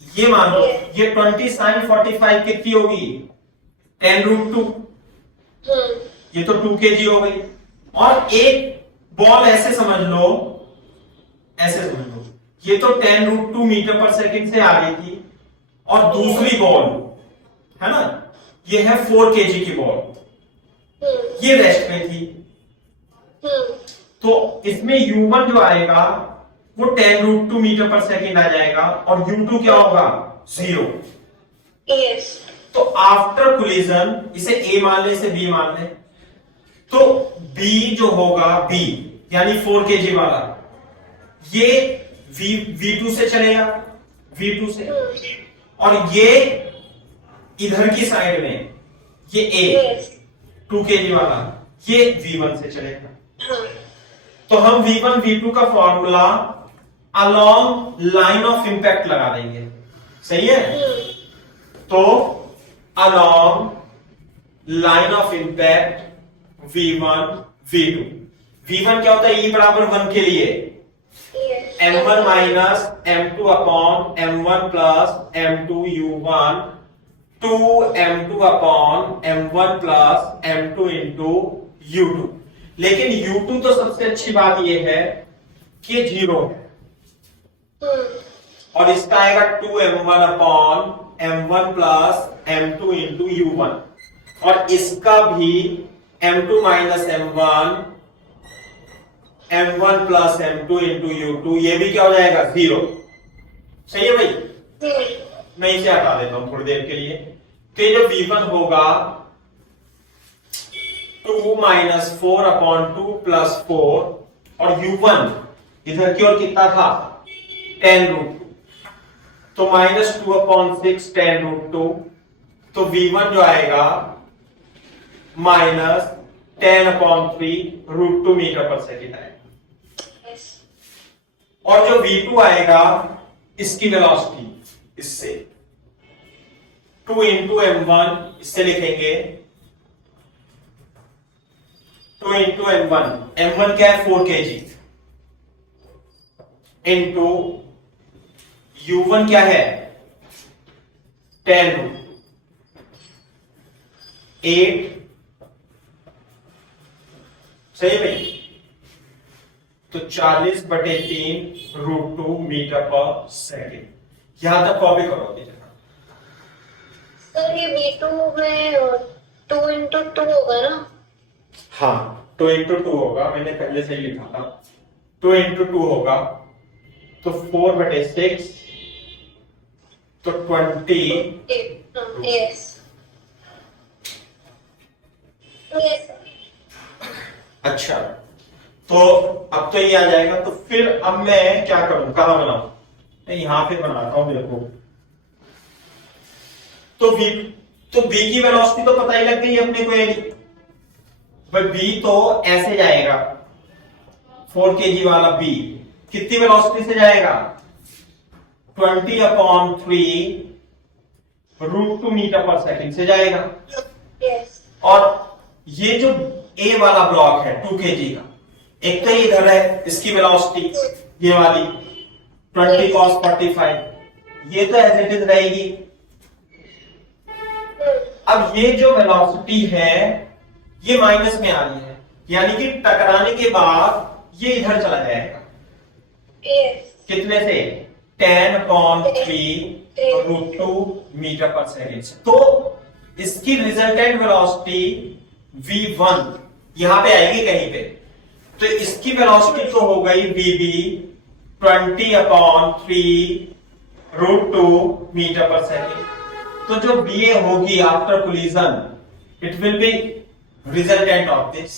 ये मान लो ये 20 sin 45 कितनी होगी? 10√2। ये तो 2 kg हो गई। और एक बॉल ऐसे समझ लो, ऐसे समझ लो, ये तो 10√2 मीटर पर सेकंड से आ रही थी, और दूसरी बॉल है ना, ये है 4 kg की बॉल, ये रेस्ट में थी। तो इसमें U1 जो आएगा वो 10√2 मीटर पर सेकंड आ जाएगा, और U2 क्या होगा? 0। Yes. तो आफ्टर कोलिजन इसे A मान ले, इसे B मान ले, तो B जो होगा, B यानी 4 kg वाला, ये V2 से चलेगा, V2 से, और ये इधर की साइड में ये A Yes. 2 kg वाला, ये V1 से चलेगा। हाँ. तो हम V1 V2 का formula along line of impact लगा देंगे। सही है? तो along line of impact V1 V2, V1 क्या होता है? E बराबर 1 के लिए Yes. M1 minus M2 upon M1 plus M2 U1 2 M2 upon M1 plus M2 into U2। लेकिन U2 तो सबसे अच्छी बात यह है कि 0 है, और इसका आएगा 2M1 upon M1 plus M2 into U1, और इसका भी M2 minus M1 M1 plus M2 into U2, ये भी क्या हो जाएगा? 0। सही है भाई? मैं इसे हटा देता हूं थोड़ी देर के लिए। तो ये जो V1 होगा 2 माइनस 4 अपॉन 2 प्लस 4, और U1 इधर की ओर कितना था? 10√2, तो माइनस 2 अपॉन 6 10√2, तो V1 जो आएगा minus 10 upon 3√2 metre per second आएगा। Yes. और जो V2 आएगा इसकी वेलोसिटी इससे 2 इंटू M1, इससे लिखेंगे 2 इंटू M1, M1 क्या है? 4 kg, इंटू U1 क्या है? 10 8। सही है भाई? तो 40/3√2 मीटर पर सेकेंड। यहां तक कॉपी करोगे जरा। सर ये V2 में 2 into 2 होगा ना? हाँ, 2 इंटू 2 होगा, मैंने पहले से ही लिखा था। 2 इंटू 2 होगा तो 4/6, तो 20। Yes. Yes. अच्छा, तो अब तो ये आ जाएगा। तो फिर अब मैं क्या करूं? कहां बनाऊं? मैं यहां पे बनाता हूं। देखो, तो B की वेलोसिटी तो पता ही लग गई अपने को, बट B तो ऐसे जाएगा, 4 kg वाला B कितनी वेलोसिटी से जाएगा? 20/3√2 मीटर पर सेकंड से जाएगा। Yes. और ये जो A वाला ब्लॉक है 2 kg का, एक तो इधर है, इसकी वेलोसिटी ये वाली 20 cos 45, ये तो एज इट इज रहेगी। अब ये जो वेलोसिटी है ये माइनस में आ रही है, यानी कि टकराने के बाद ये इधर चला जाएगा। Yes. कितने से? 10/3√2 मीटर पर सेकेंड से। तो इसकी रिजल्टेंट वेलोसिटी V1 यहां पे आएगी कहीं पे, तो इसकी वेलोसिटी तो हो गई VB 20/3√2 मीटर पर सेकेंड। तो जो BA होगी after collision, it will B resultant of this.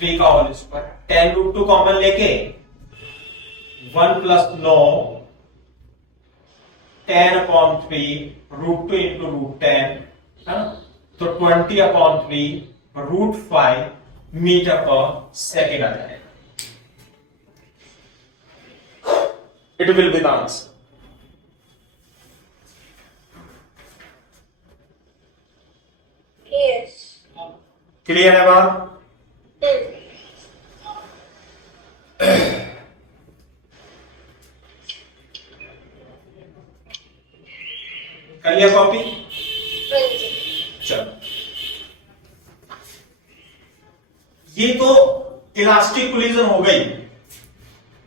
3 का होल स्क्वायर, 10√2 कॉमन लेके 1 प्लस 9 10/3√2 इंटू √10 है ना, तो 20/3√5 मीटर पर सेकेंड आ जाएगा। It will be the answer. Yes. Clear है बात? कर लिया कॉपी? हाँ जी। चलो, ये तो इलास्टिक कोलिजन हो गई,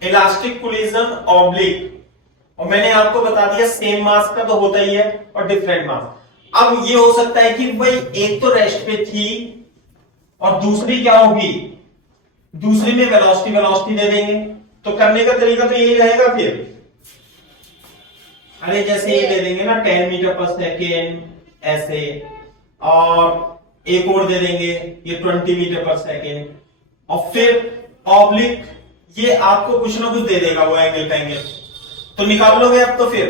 इलास्टिक कोलिजन ऑब्लिक, और मैंने आपको बता दिया सेम मास का तो होता ही है और डिफरेंट मास। अब ये हो सकता है कि भाई एक तो रेस्ट पे थी और दूसरी क्या होगी, दूसरी में वेलोसिटी वेलोसिटी दे देंगे, तो करने का तरीका तो यही रहेगा फिर। अरे जैसे ये दे देंगे ना 10 मीटर पर सेकेंड ऐसे, और एक और दे देंगे ये 20 मीटर पर सेकेंड, और फिर ऑब्लिक ये आपको कुछ ना कुछ दे देगा वो एंगल एंगल, तो निकाल लोगे अब तो फिर।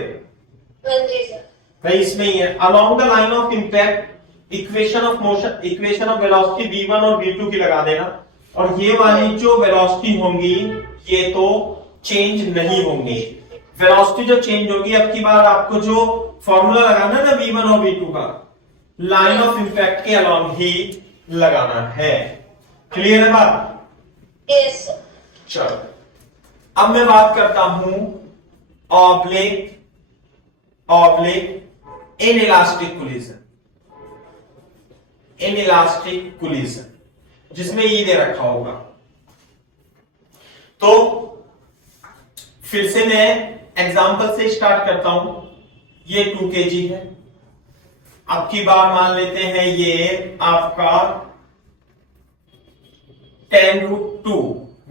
हाँ जी सर। भाई इसमें ही है, along the line of impact equation of motion, equation of velocity v1 और v2 की लगा देना, और ये वाली जो वेलोसिटी होंगी ये तो चेंज नहीं होंगी। वेलोसिटी जो चेंज होगी, अब की बार आपको जो फॉर्मूला लगाना है ना v1 और v2 का, लाइन ऑफ इंपैक्ट के अलोंग ही लगाना है। क्लियर है बात? Yes sir. चलो, अब मैं बात करता हूं oblique inelastic collision, inelastic collision जिसमें ये दे रखा होगा। तो फिर से मैं एग्जांपल से स्टार्ट करता हूं। ये 2 kg है, अब की बार मान लेते हैं ये आपका 10√2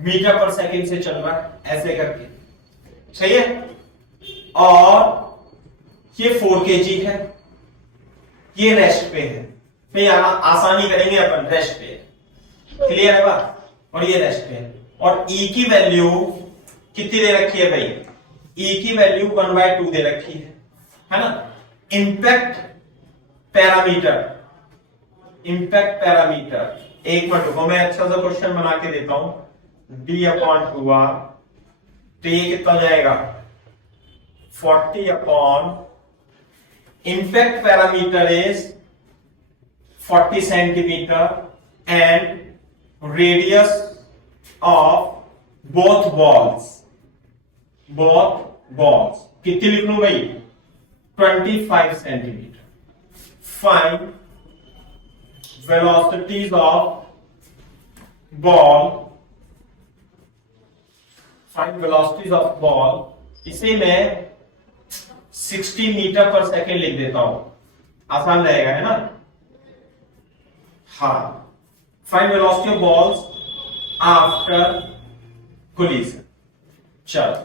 मीटर पर सेकेंड से चल रहा है, ऐसे करके, सही है। और ये 4 kg है, ये रेस्ट पे है, फिर आसानी करेंगे अपन, रेस्ट पे है। क्लियर है बात? और ये रेस्ट पे है, और E की वैल्यू कितनी दे रखी है भाई? E की वैल्यू 1/2 दे रखी है ना। इंपैक्ट पैरामीटर, इंपैक्ट पैरामीटर, एक मिनट रुको, मैं अच्छा सा क्वेश्चन बना के देता हूं। D/2R, तो ये कितना हो जाएगा? 40 impact parameter is 40 centimeter and radius of both balls कितनी लिख लूं भाई? 25 centimeter. Find velocities of ball, इसे मैं 60 मीटर पर सेकेंड लिख देता हूं, आसान रहेगा, है ना। हाँ, find velocity of balls after collision. चलो,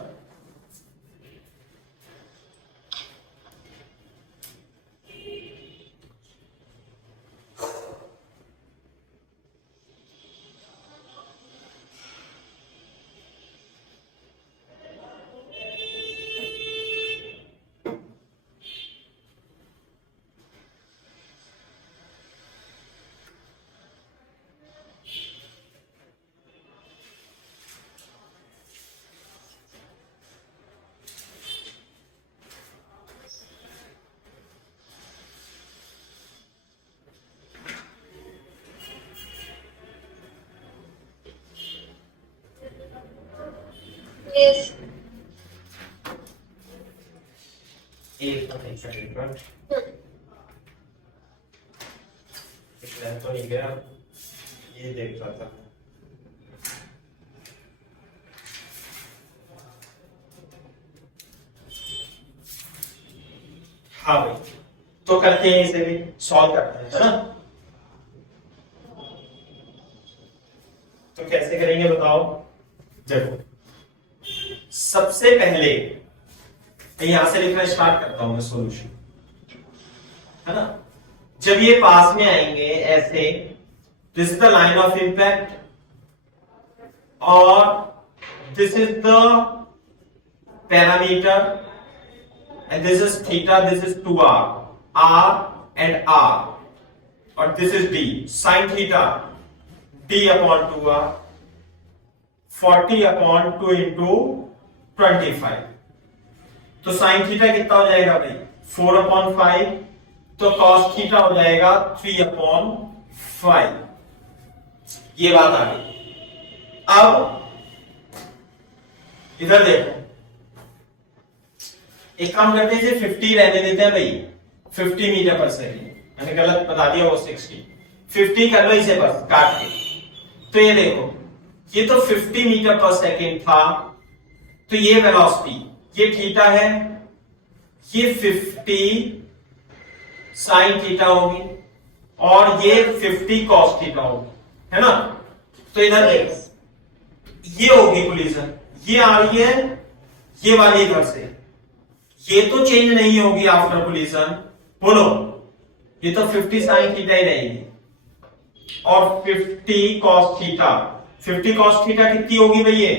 यस। एक सेकंड पर तो नहीं गया, ये देख रहा था। हाँ भाई, तो करते हैं, इसे भी सॉल्व करते हैं, है ना। तो कैसे करेंगे बताओ? जरूर, सबसे पहले यहां से लिखना स्टार्ट करता हूं मैं सॉल्यूशन, है ना। जब ये पास में आएंगे ऐसे, this is the line of impact और this is the parameter and this is theta, this is 2r, r and r, और this is d, sin theta d/2r, 40/2 into 25, तो साइन थीटा कितना हो जाएगा भाई 4/5, तो कॉस थीटा हो जाएगा 3/5। ये बात आ गई। अब इधर देखो, एक काम करते हैं, 50 रहने देते हैं भाई, 50 मीटर पर सेकेंड, मैंने गलत बता दिया, वो 60, 50 कर लो इसे बस काट के। तो ये देखो, ये तो 50 मीटर पर सेकेंड था, तो ये वेलोसिटी, ये थीटा है, ये 50 साइन थीटा होगी, और ये 50 कॉस थीटा होगी, है ना। तो इधर देखो, ये होगी कोलिजन, ये आ रही है ये वाली इधर से, ये तो चेंज नहीं होगी आफ्टर कोलिजन, बोलो, ये तो 50 साइन थीटा ही रहेगी, और 50 कॉस थीटा, 50 कॉस थीटा कितनी होगी भाई, ये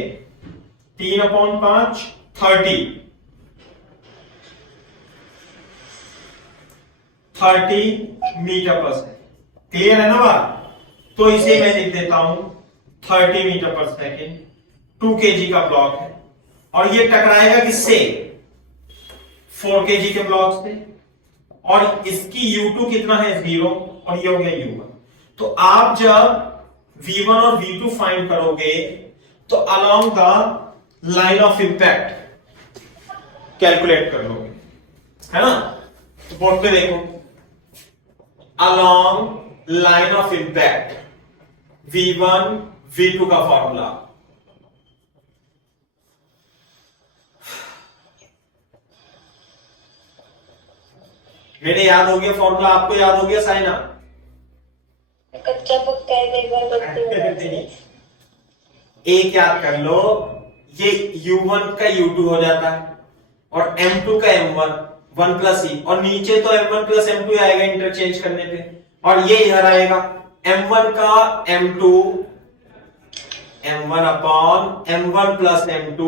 3/5 30 मीटर पर सेकेंड। क्लियर है ना बात। तो इसे मैं लिख देता हूं 30 मीटर पर सेकेंड, 2 kg का ब्लॉक है, और ये टकराएगा किससे, 4 kg के ब्लॉक से, और इसकी U2 कितना है 0, और ये हो गया U1। तो आप जब V1 और V2 फाइंड करोगे तो along the line of impact calculate कर लोगे, है ना। तो बोर्ड पे देखो, along line of impact V1 V2 का फॉर्मूला, मेरे याद हो गया फॉर्मूला, आपको याद हो गया साइना, कच्चा पक्का है, एक बार बताती हूँ। एक याद कर लो, ये U1 का U2 हो जाता है, और M2 का M1, 1 प्लस ई, और नीचे तो M1 प्लस M2 आएगा इंटरचेंज करने पे, और ये इधर आएगा M1 का M2, M1 upon M1 plus M2,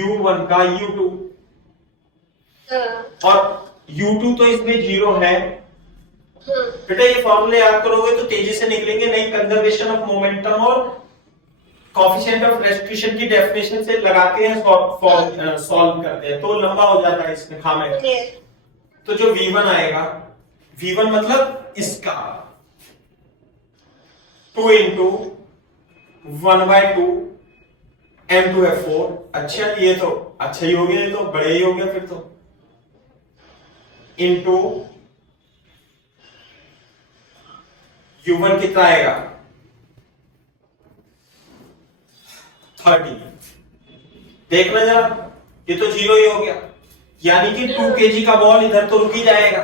U1 का U2, हाँ। और U2 तो इसमें 0 है। बेटा ये फॉर्मूले याद करोगे तो तेजी से निकलेंगे, नहीं कंजर्वेशन ऑफ मोमेंटम और कोएफिशिएंट ऑफ रेस्ट्रिक्शन की डेफिनेशन से लगाते हैं, सॉल्व करते हैं, तो लंबा हो जाता है इसमें खामे। तो जो V1 आएगा, V1 मतलब इसका 2 into 1/2, M2 है 4। अच्छा, ये तो अच्छा ही हो गया, ये तो बड़े ही हो गया फिर तो, इंटू U1 कितना आएगा 30। देखना जरा, ये तो 0 ही हो गया, यानी कि 2 kg का बॉल इधर तो रुक ही जाएगा,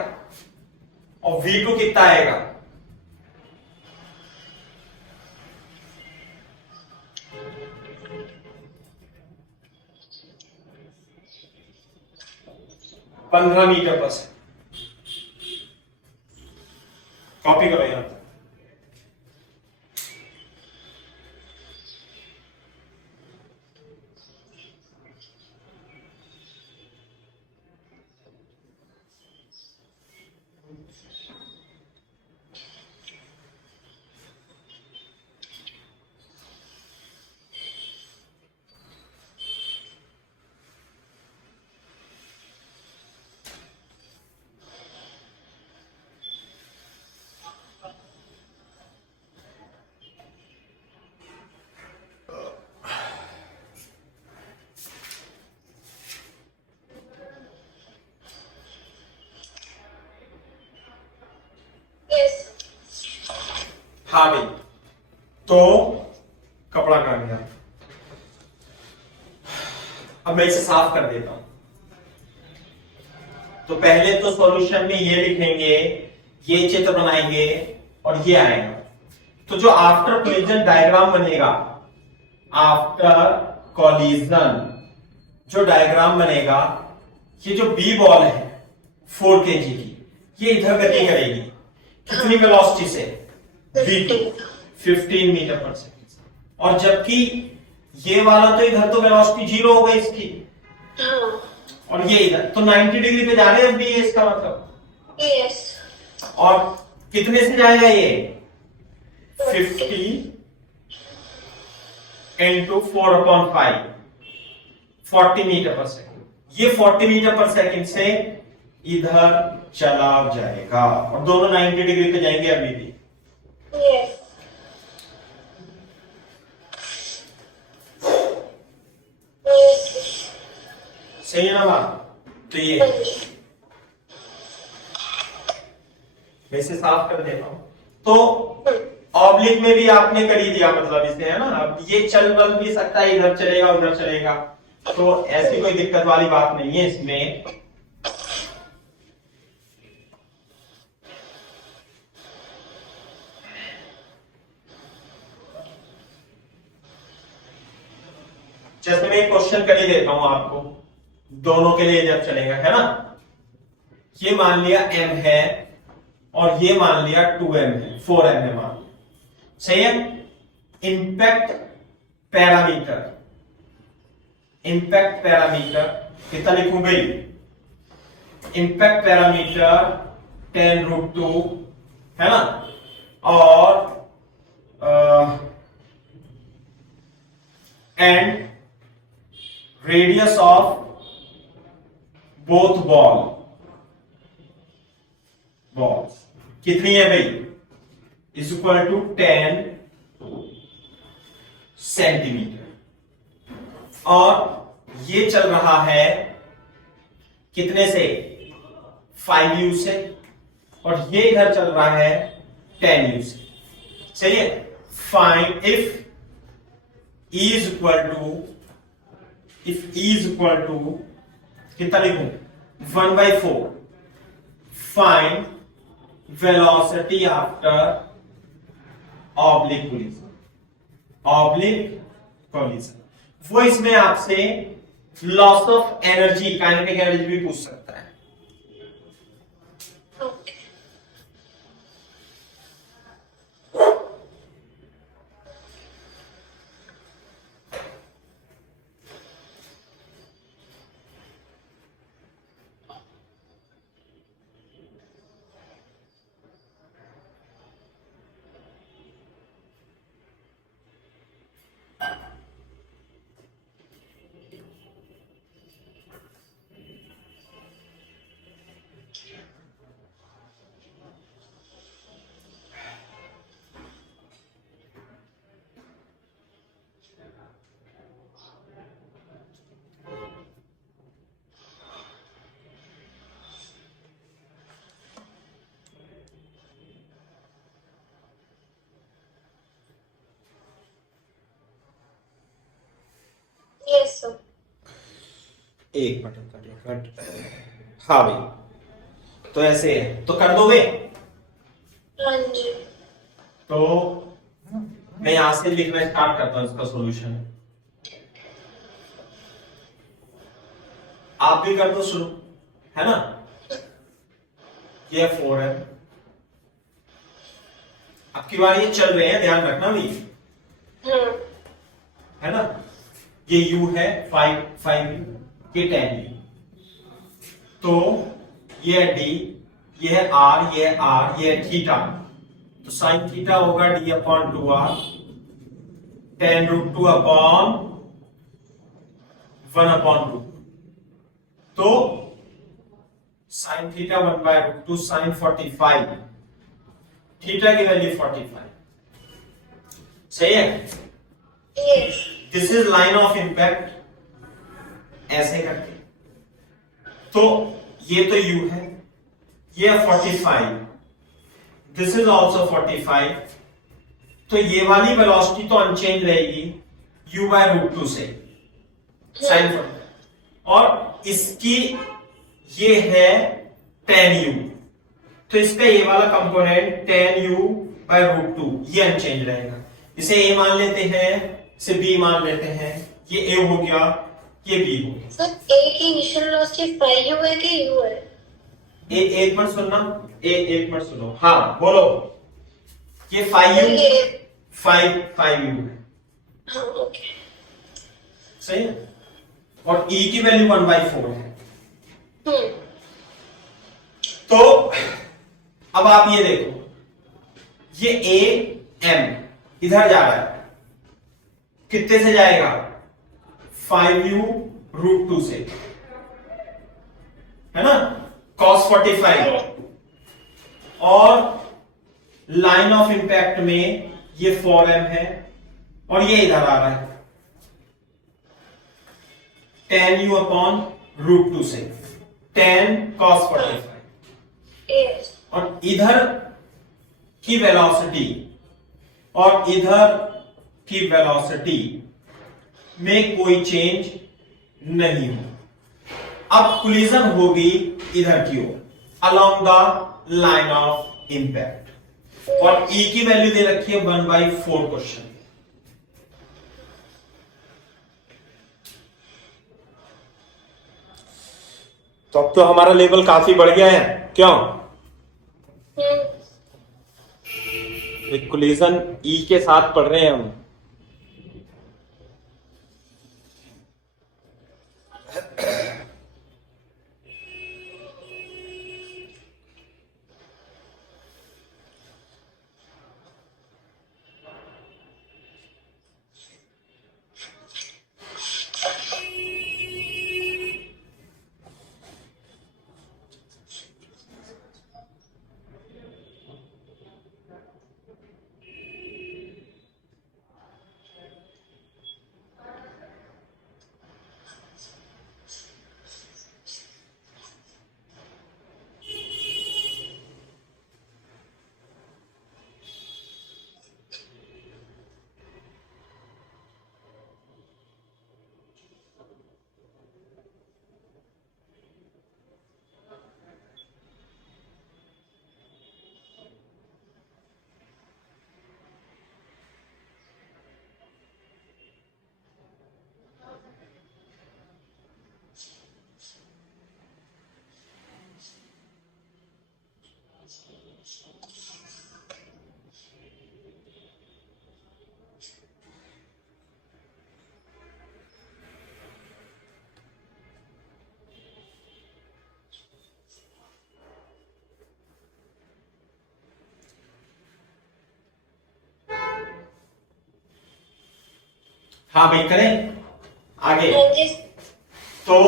और V2 कितना आएगा 15 मीटर पर सेकेंड। कॉपी करो यहां पर। हाँ भाई, तो कपड़ा कहाँ गया, अब मैं इसे साफ कर देता हूं। तो पहले तो सॉल्यूशन में ये लिखेंगे, ये चित्र बनाएंगे, और ये आएगा। तो जो आफ्टर कोलिजन डायग्राम बनेगा, आफ्टर कोलिजन जो डायग्राम बनेगा, ये जो बी बॉल है 4 kg की, ये इधर गति करेगी कितनी वेलोसिटी से, V2 15 मीटर पर सेकेंड, और जबकि ये वाला तो इधर तो वेलोसिटी 0 हो गई इसकी, और ये इधर तो 90 डिग्री पे जा रहे हैं अभी, इसका मतलब यस। और कितने से जाएगा ये 50 into 4/5, 40 मीटर पर सेकेंड, ये 40 मीटर पर सेकंड से इधर चला जाएगा और दोनों 90 डिग्री पे जाएंगे अभी भी। यस। सही है ना बात? तो ये मैं इसे साफ कर देता हूं। तो ऑब्लिक में भी आपने कर ही दिया, मतलब इसे, है ना। अब ये चल बल भी सकता है, इधर चलेगा उधर चलेगा, तो ऐसी कोई दिक्कत वाली बात नहीं है इसमें। जैसे मैं क्वेश्चन कर ही देता हूं आपको, दोनों के लिए जब चलेगा, है ना। ये मान लिया m है और ये मान लिया 2m है, 4m है मान लिया, सही है। इंपैक्ट पैरामीटर, इंपैक्ट पैरामीटर कितना लिखूं भाई? इंपैक्ट पैरामीटर 10√2 है ना, और and radius of both balls कितनी है भाई? Is equal to 10 centimetre. और ये चल रहा है कितने से? 5u से, और ये इधर चल रहा है 10u से, सही है। Find if E is equal to, if E is equal to कितना लिखूं? 1/4। Find velocity after oblique collision, oblique collision। वो इसमें आपसे loss of energy, kinetic energy भी पूछ सकता है। Yes sir. एक मिनट। हाँ भाई, तो ऐसे है, तो कर दोगे? हाँ जी। तो मैं यहां से लिखना स्टार्ट करता हूं इसका सॉल्यूशन। आप भी कर दो शुरू, है ना। ये 4 है, अब की बार ये चल रहे हैं, ध्यान रखना भी, है ना। ये u है 5u, ये 10u, तो ये है d, ये है r, ये है r, ये है थीटा, तो साइन थीटा होगा d/2r, 10√2 अपॉन 1/2। तो साइन थीटा 1/2 साइन 45, थीटा की वैल्यू 45, सही है। Yes. This is line of impact, ऐसे करके। तो ये तो u है, ये 45, दिस इज ऑल्सो 45, तो ये वाली वेलोसिटी तो अनचेंज रहेगी u/√2 से, साइन 45, और इसकी ये है 10u, तो इसका ये वाला कंपोनेंट 10u/√2 ये अनचेंज रहेगा। इसे a मान लेते हैं, इसे b मान लेते हैं, ये a हो गया, ये b हो गया। सर a की इनिशियल वेलोसिटी 5u है कि u है? एक मिनट सुनना, एक मिनट सुनो, हाँ बोलो। ये 5u है, हाँ ओके, सही है, और e की वैल्यू 1/4 है। तो अब आप ये देखो, ये a m इधर जा रहा है, कितने से जाएगा? 5u√2 से, है ना, cos 45, और लाइन ऑफ इंपैक्ट में ये 4m है और ये इधर आ रहा है tan u अपॉन √2 से tan cos 45, Yes. और इधर की वेलोसिटी और इधर की वेलोसिटी में कोई चेंज नहीं हो। अब कोलिजन होगी इधर की ओर along the line of impact, और E की वैल्यू दे रखी है 1/4 क्वेश्चन। तो अब तो हमारा लेवल काफी बढ़ गया है, क्यों? एक कोलिजन E के साथ पढ़ रहे हैं हम। हाँ भाई, करें आगे। हाँ जी। तो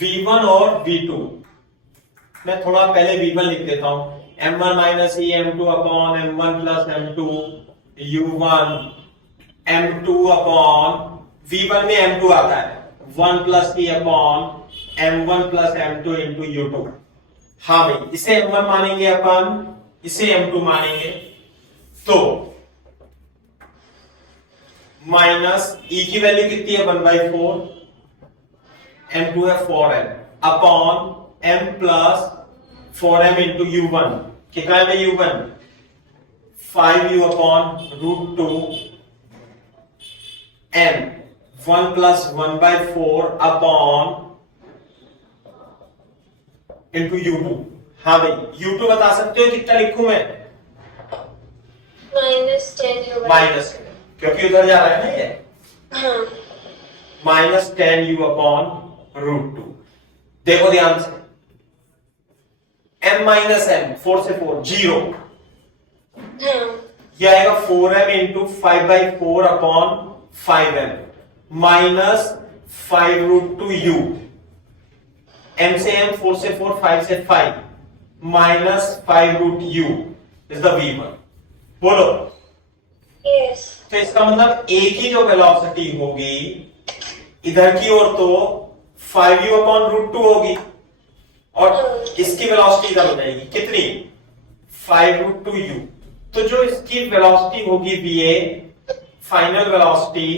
V1 और V2, मैं थोड़ा पहले V1 लिख देता हूं, m1 माइनस ई m2 upon m1 plus m2 u1 m2 upon V1 में m2 आता है 1 प्लस ई upon m1 plus m2 into u2। हाँ भाई, इसे m1 मानेंगे अपन, इसे m2 मानेंगे, तो माइनस ई की वैल्यू कितनी है 1/4, m2 है 4m upon m plus 4m into u1, कितना है u1 5u upon √2 m 1 plus 1/4 upon into u2। हाँ भाई, u2 बता सकते हो कितना लिखूं मैं? -10u। माइनस, क्योंकि उधर जा रहा है ना ये, हाँ। -10u upon √2। देखो ध्यान से, m माइनस m 4 से 4 0, हाँ। ये आएगा 4m into 5/4 upon 5m minus 5√2u, m से m 4 से 4 5 से 5 minus 5√u is the v1। बोलो। Yes. तो इसका मतलब A की जो वेलोसिटी होगी इधर की ओर तो 5u अपॉन √2 होगी, और इसकी वेलोसिटी इधर हो जाएगी कितनी 5√2u। तो जो इसकी वेलोसिटी होगी VA, final velocity,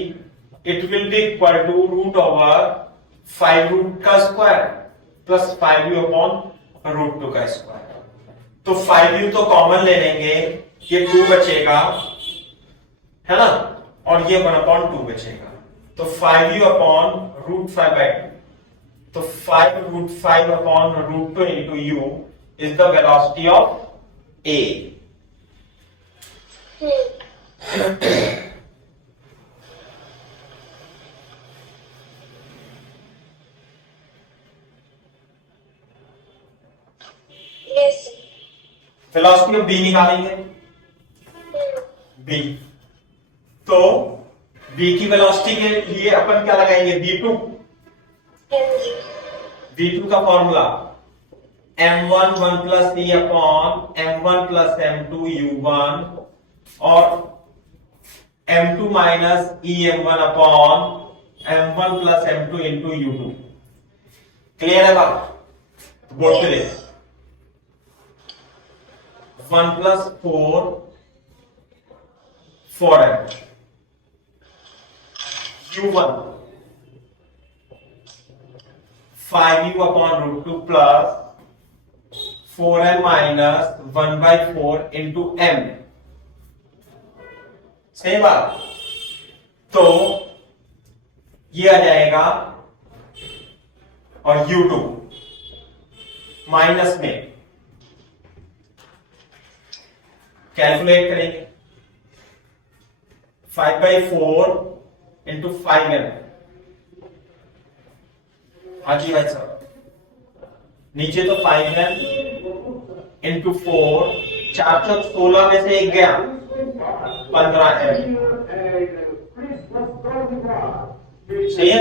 it will be equal to √5 का स्क्वायर प्लस 5u अपॉन √2 का स्क्वायर। तो 5u तो कॉमन ले लेंगे, ये 2 बचेगा, है ना, और ये 1/2 बचेगा, तो 5u अपॉन √5/2, तो 5√5 upon √2 into u is the velocity of A। Yes. Velocity of B निकालेंगे, B, तो B की वेलोसिटी के लिए अपन क्या लगाएंगे v2, हाँ जी। V2 का formula m1 1 plus c upon m1 plus m2 u1 और m2 minus em1 upon m1 plus m2 into u2। Clear है बात? बोर्ड पे लिख 1 plus 4m u1 5u upon root 2 plus 4m minus 1/4 into m। सही बात? तो ये आ जाएगा और u2 माइनस में कैलकुलेट करेंगे 5/4 इंटू 5m। हाँ जी भाई साहब, नीचे तो 5m इंटू 4, 4 चौक 16 में से एक गया 15m। सही है?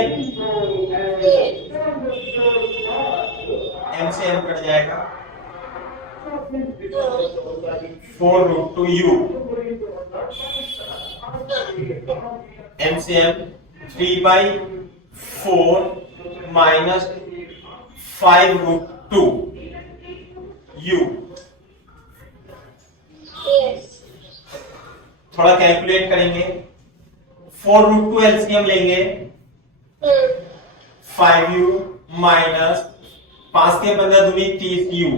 m से m कट जाएगा 4 रूट 2 u, m से m 3/4 माइनस 5 रूट 2 u। थोड़ा कैलकुलेट करेंगे, 4 रूट 2 एलसीएम लेंगे 5u माइनस 5 के 15 दूनी 30u,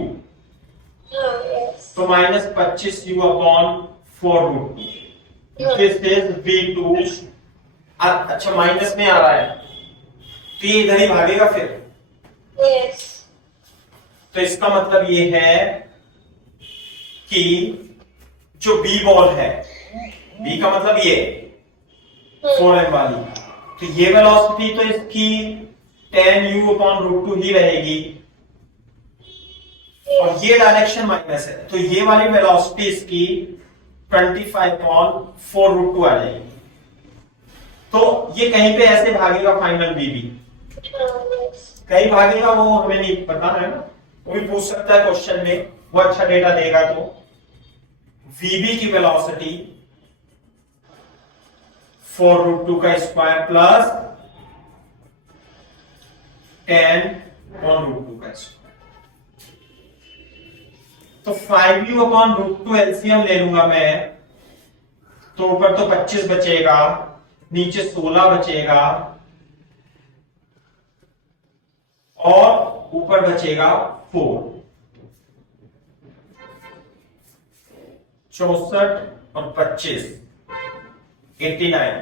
तो minus 25u upon 4 root 2। This is v2। अच्छा माइनस में आ रहा है तो ये इधर ही भागेगा फिर। तो इसका मतलब ये है कि जो बी बॉल है, बी का मतलब ये 4m वाली, तो ये वेलोसिटी तो इसकी 10u अपॉन रूट 2 ही रहेगी और ये डायरेक्शन माइनस है, तो ये वाली वेलोसिटी इसकी 25/4 रूट 2 आ जाएगी। तो ये कहीं पे ऐसे भागेगा फाइनल बीबी, कहीं भागेगा वो हमें नहीं पता है ना, वो भी पूछ सकता है क्वेश्चन में, वो अच्छा डेटा देगा। तो वीबी की वेलोसिटी 4 रूट 2 का स्क्वायर प्लस 10 अपॉन रूट 2 का स्क्वायर, तो 5u अपॉन रूट 2 एलसीएम ले लूंगा मैं, तो ऊपर तो 25 बचेगा, नीचे 16 बचेगा और ऊपर बचेगा 4। 64 और 25 89।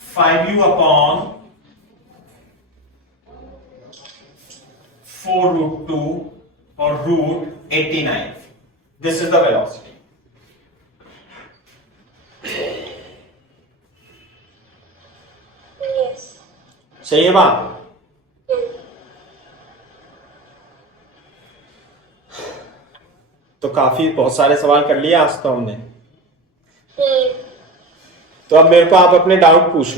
5u अपॉन 4 रूट 2 और root 89। This is the velocity. सही है बात? तो काफी बहुत सारे सवाल कर लिए आज तो हमने। तो अब मेरे को आप अपने डाउट पूछ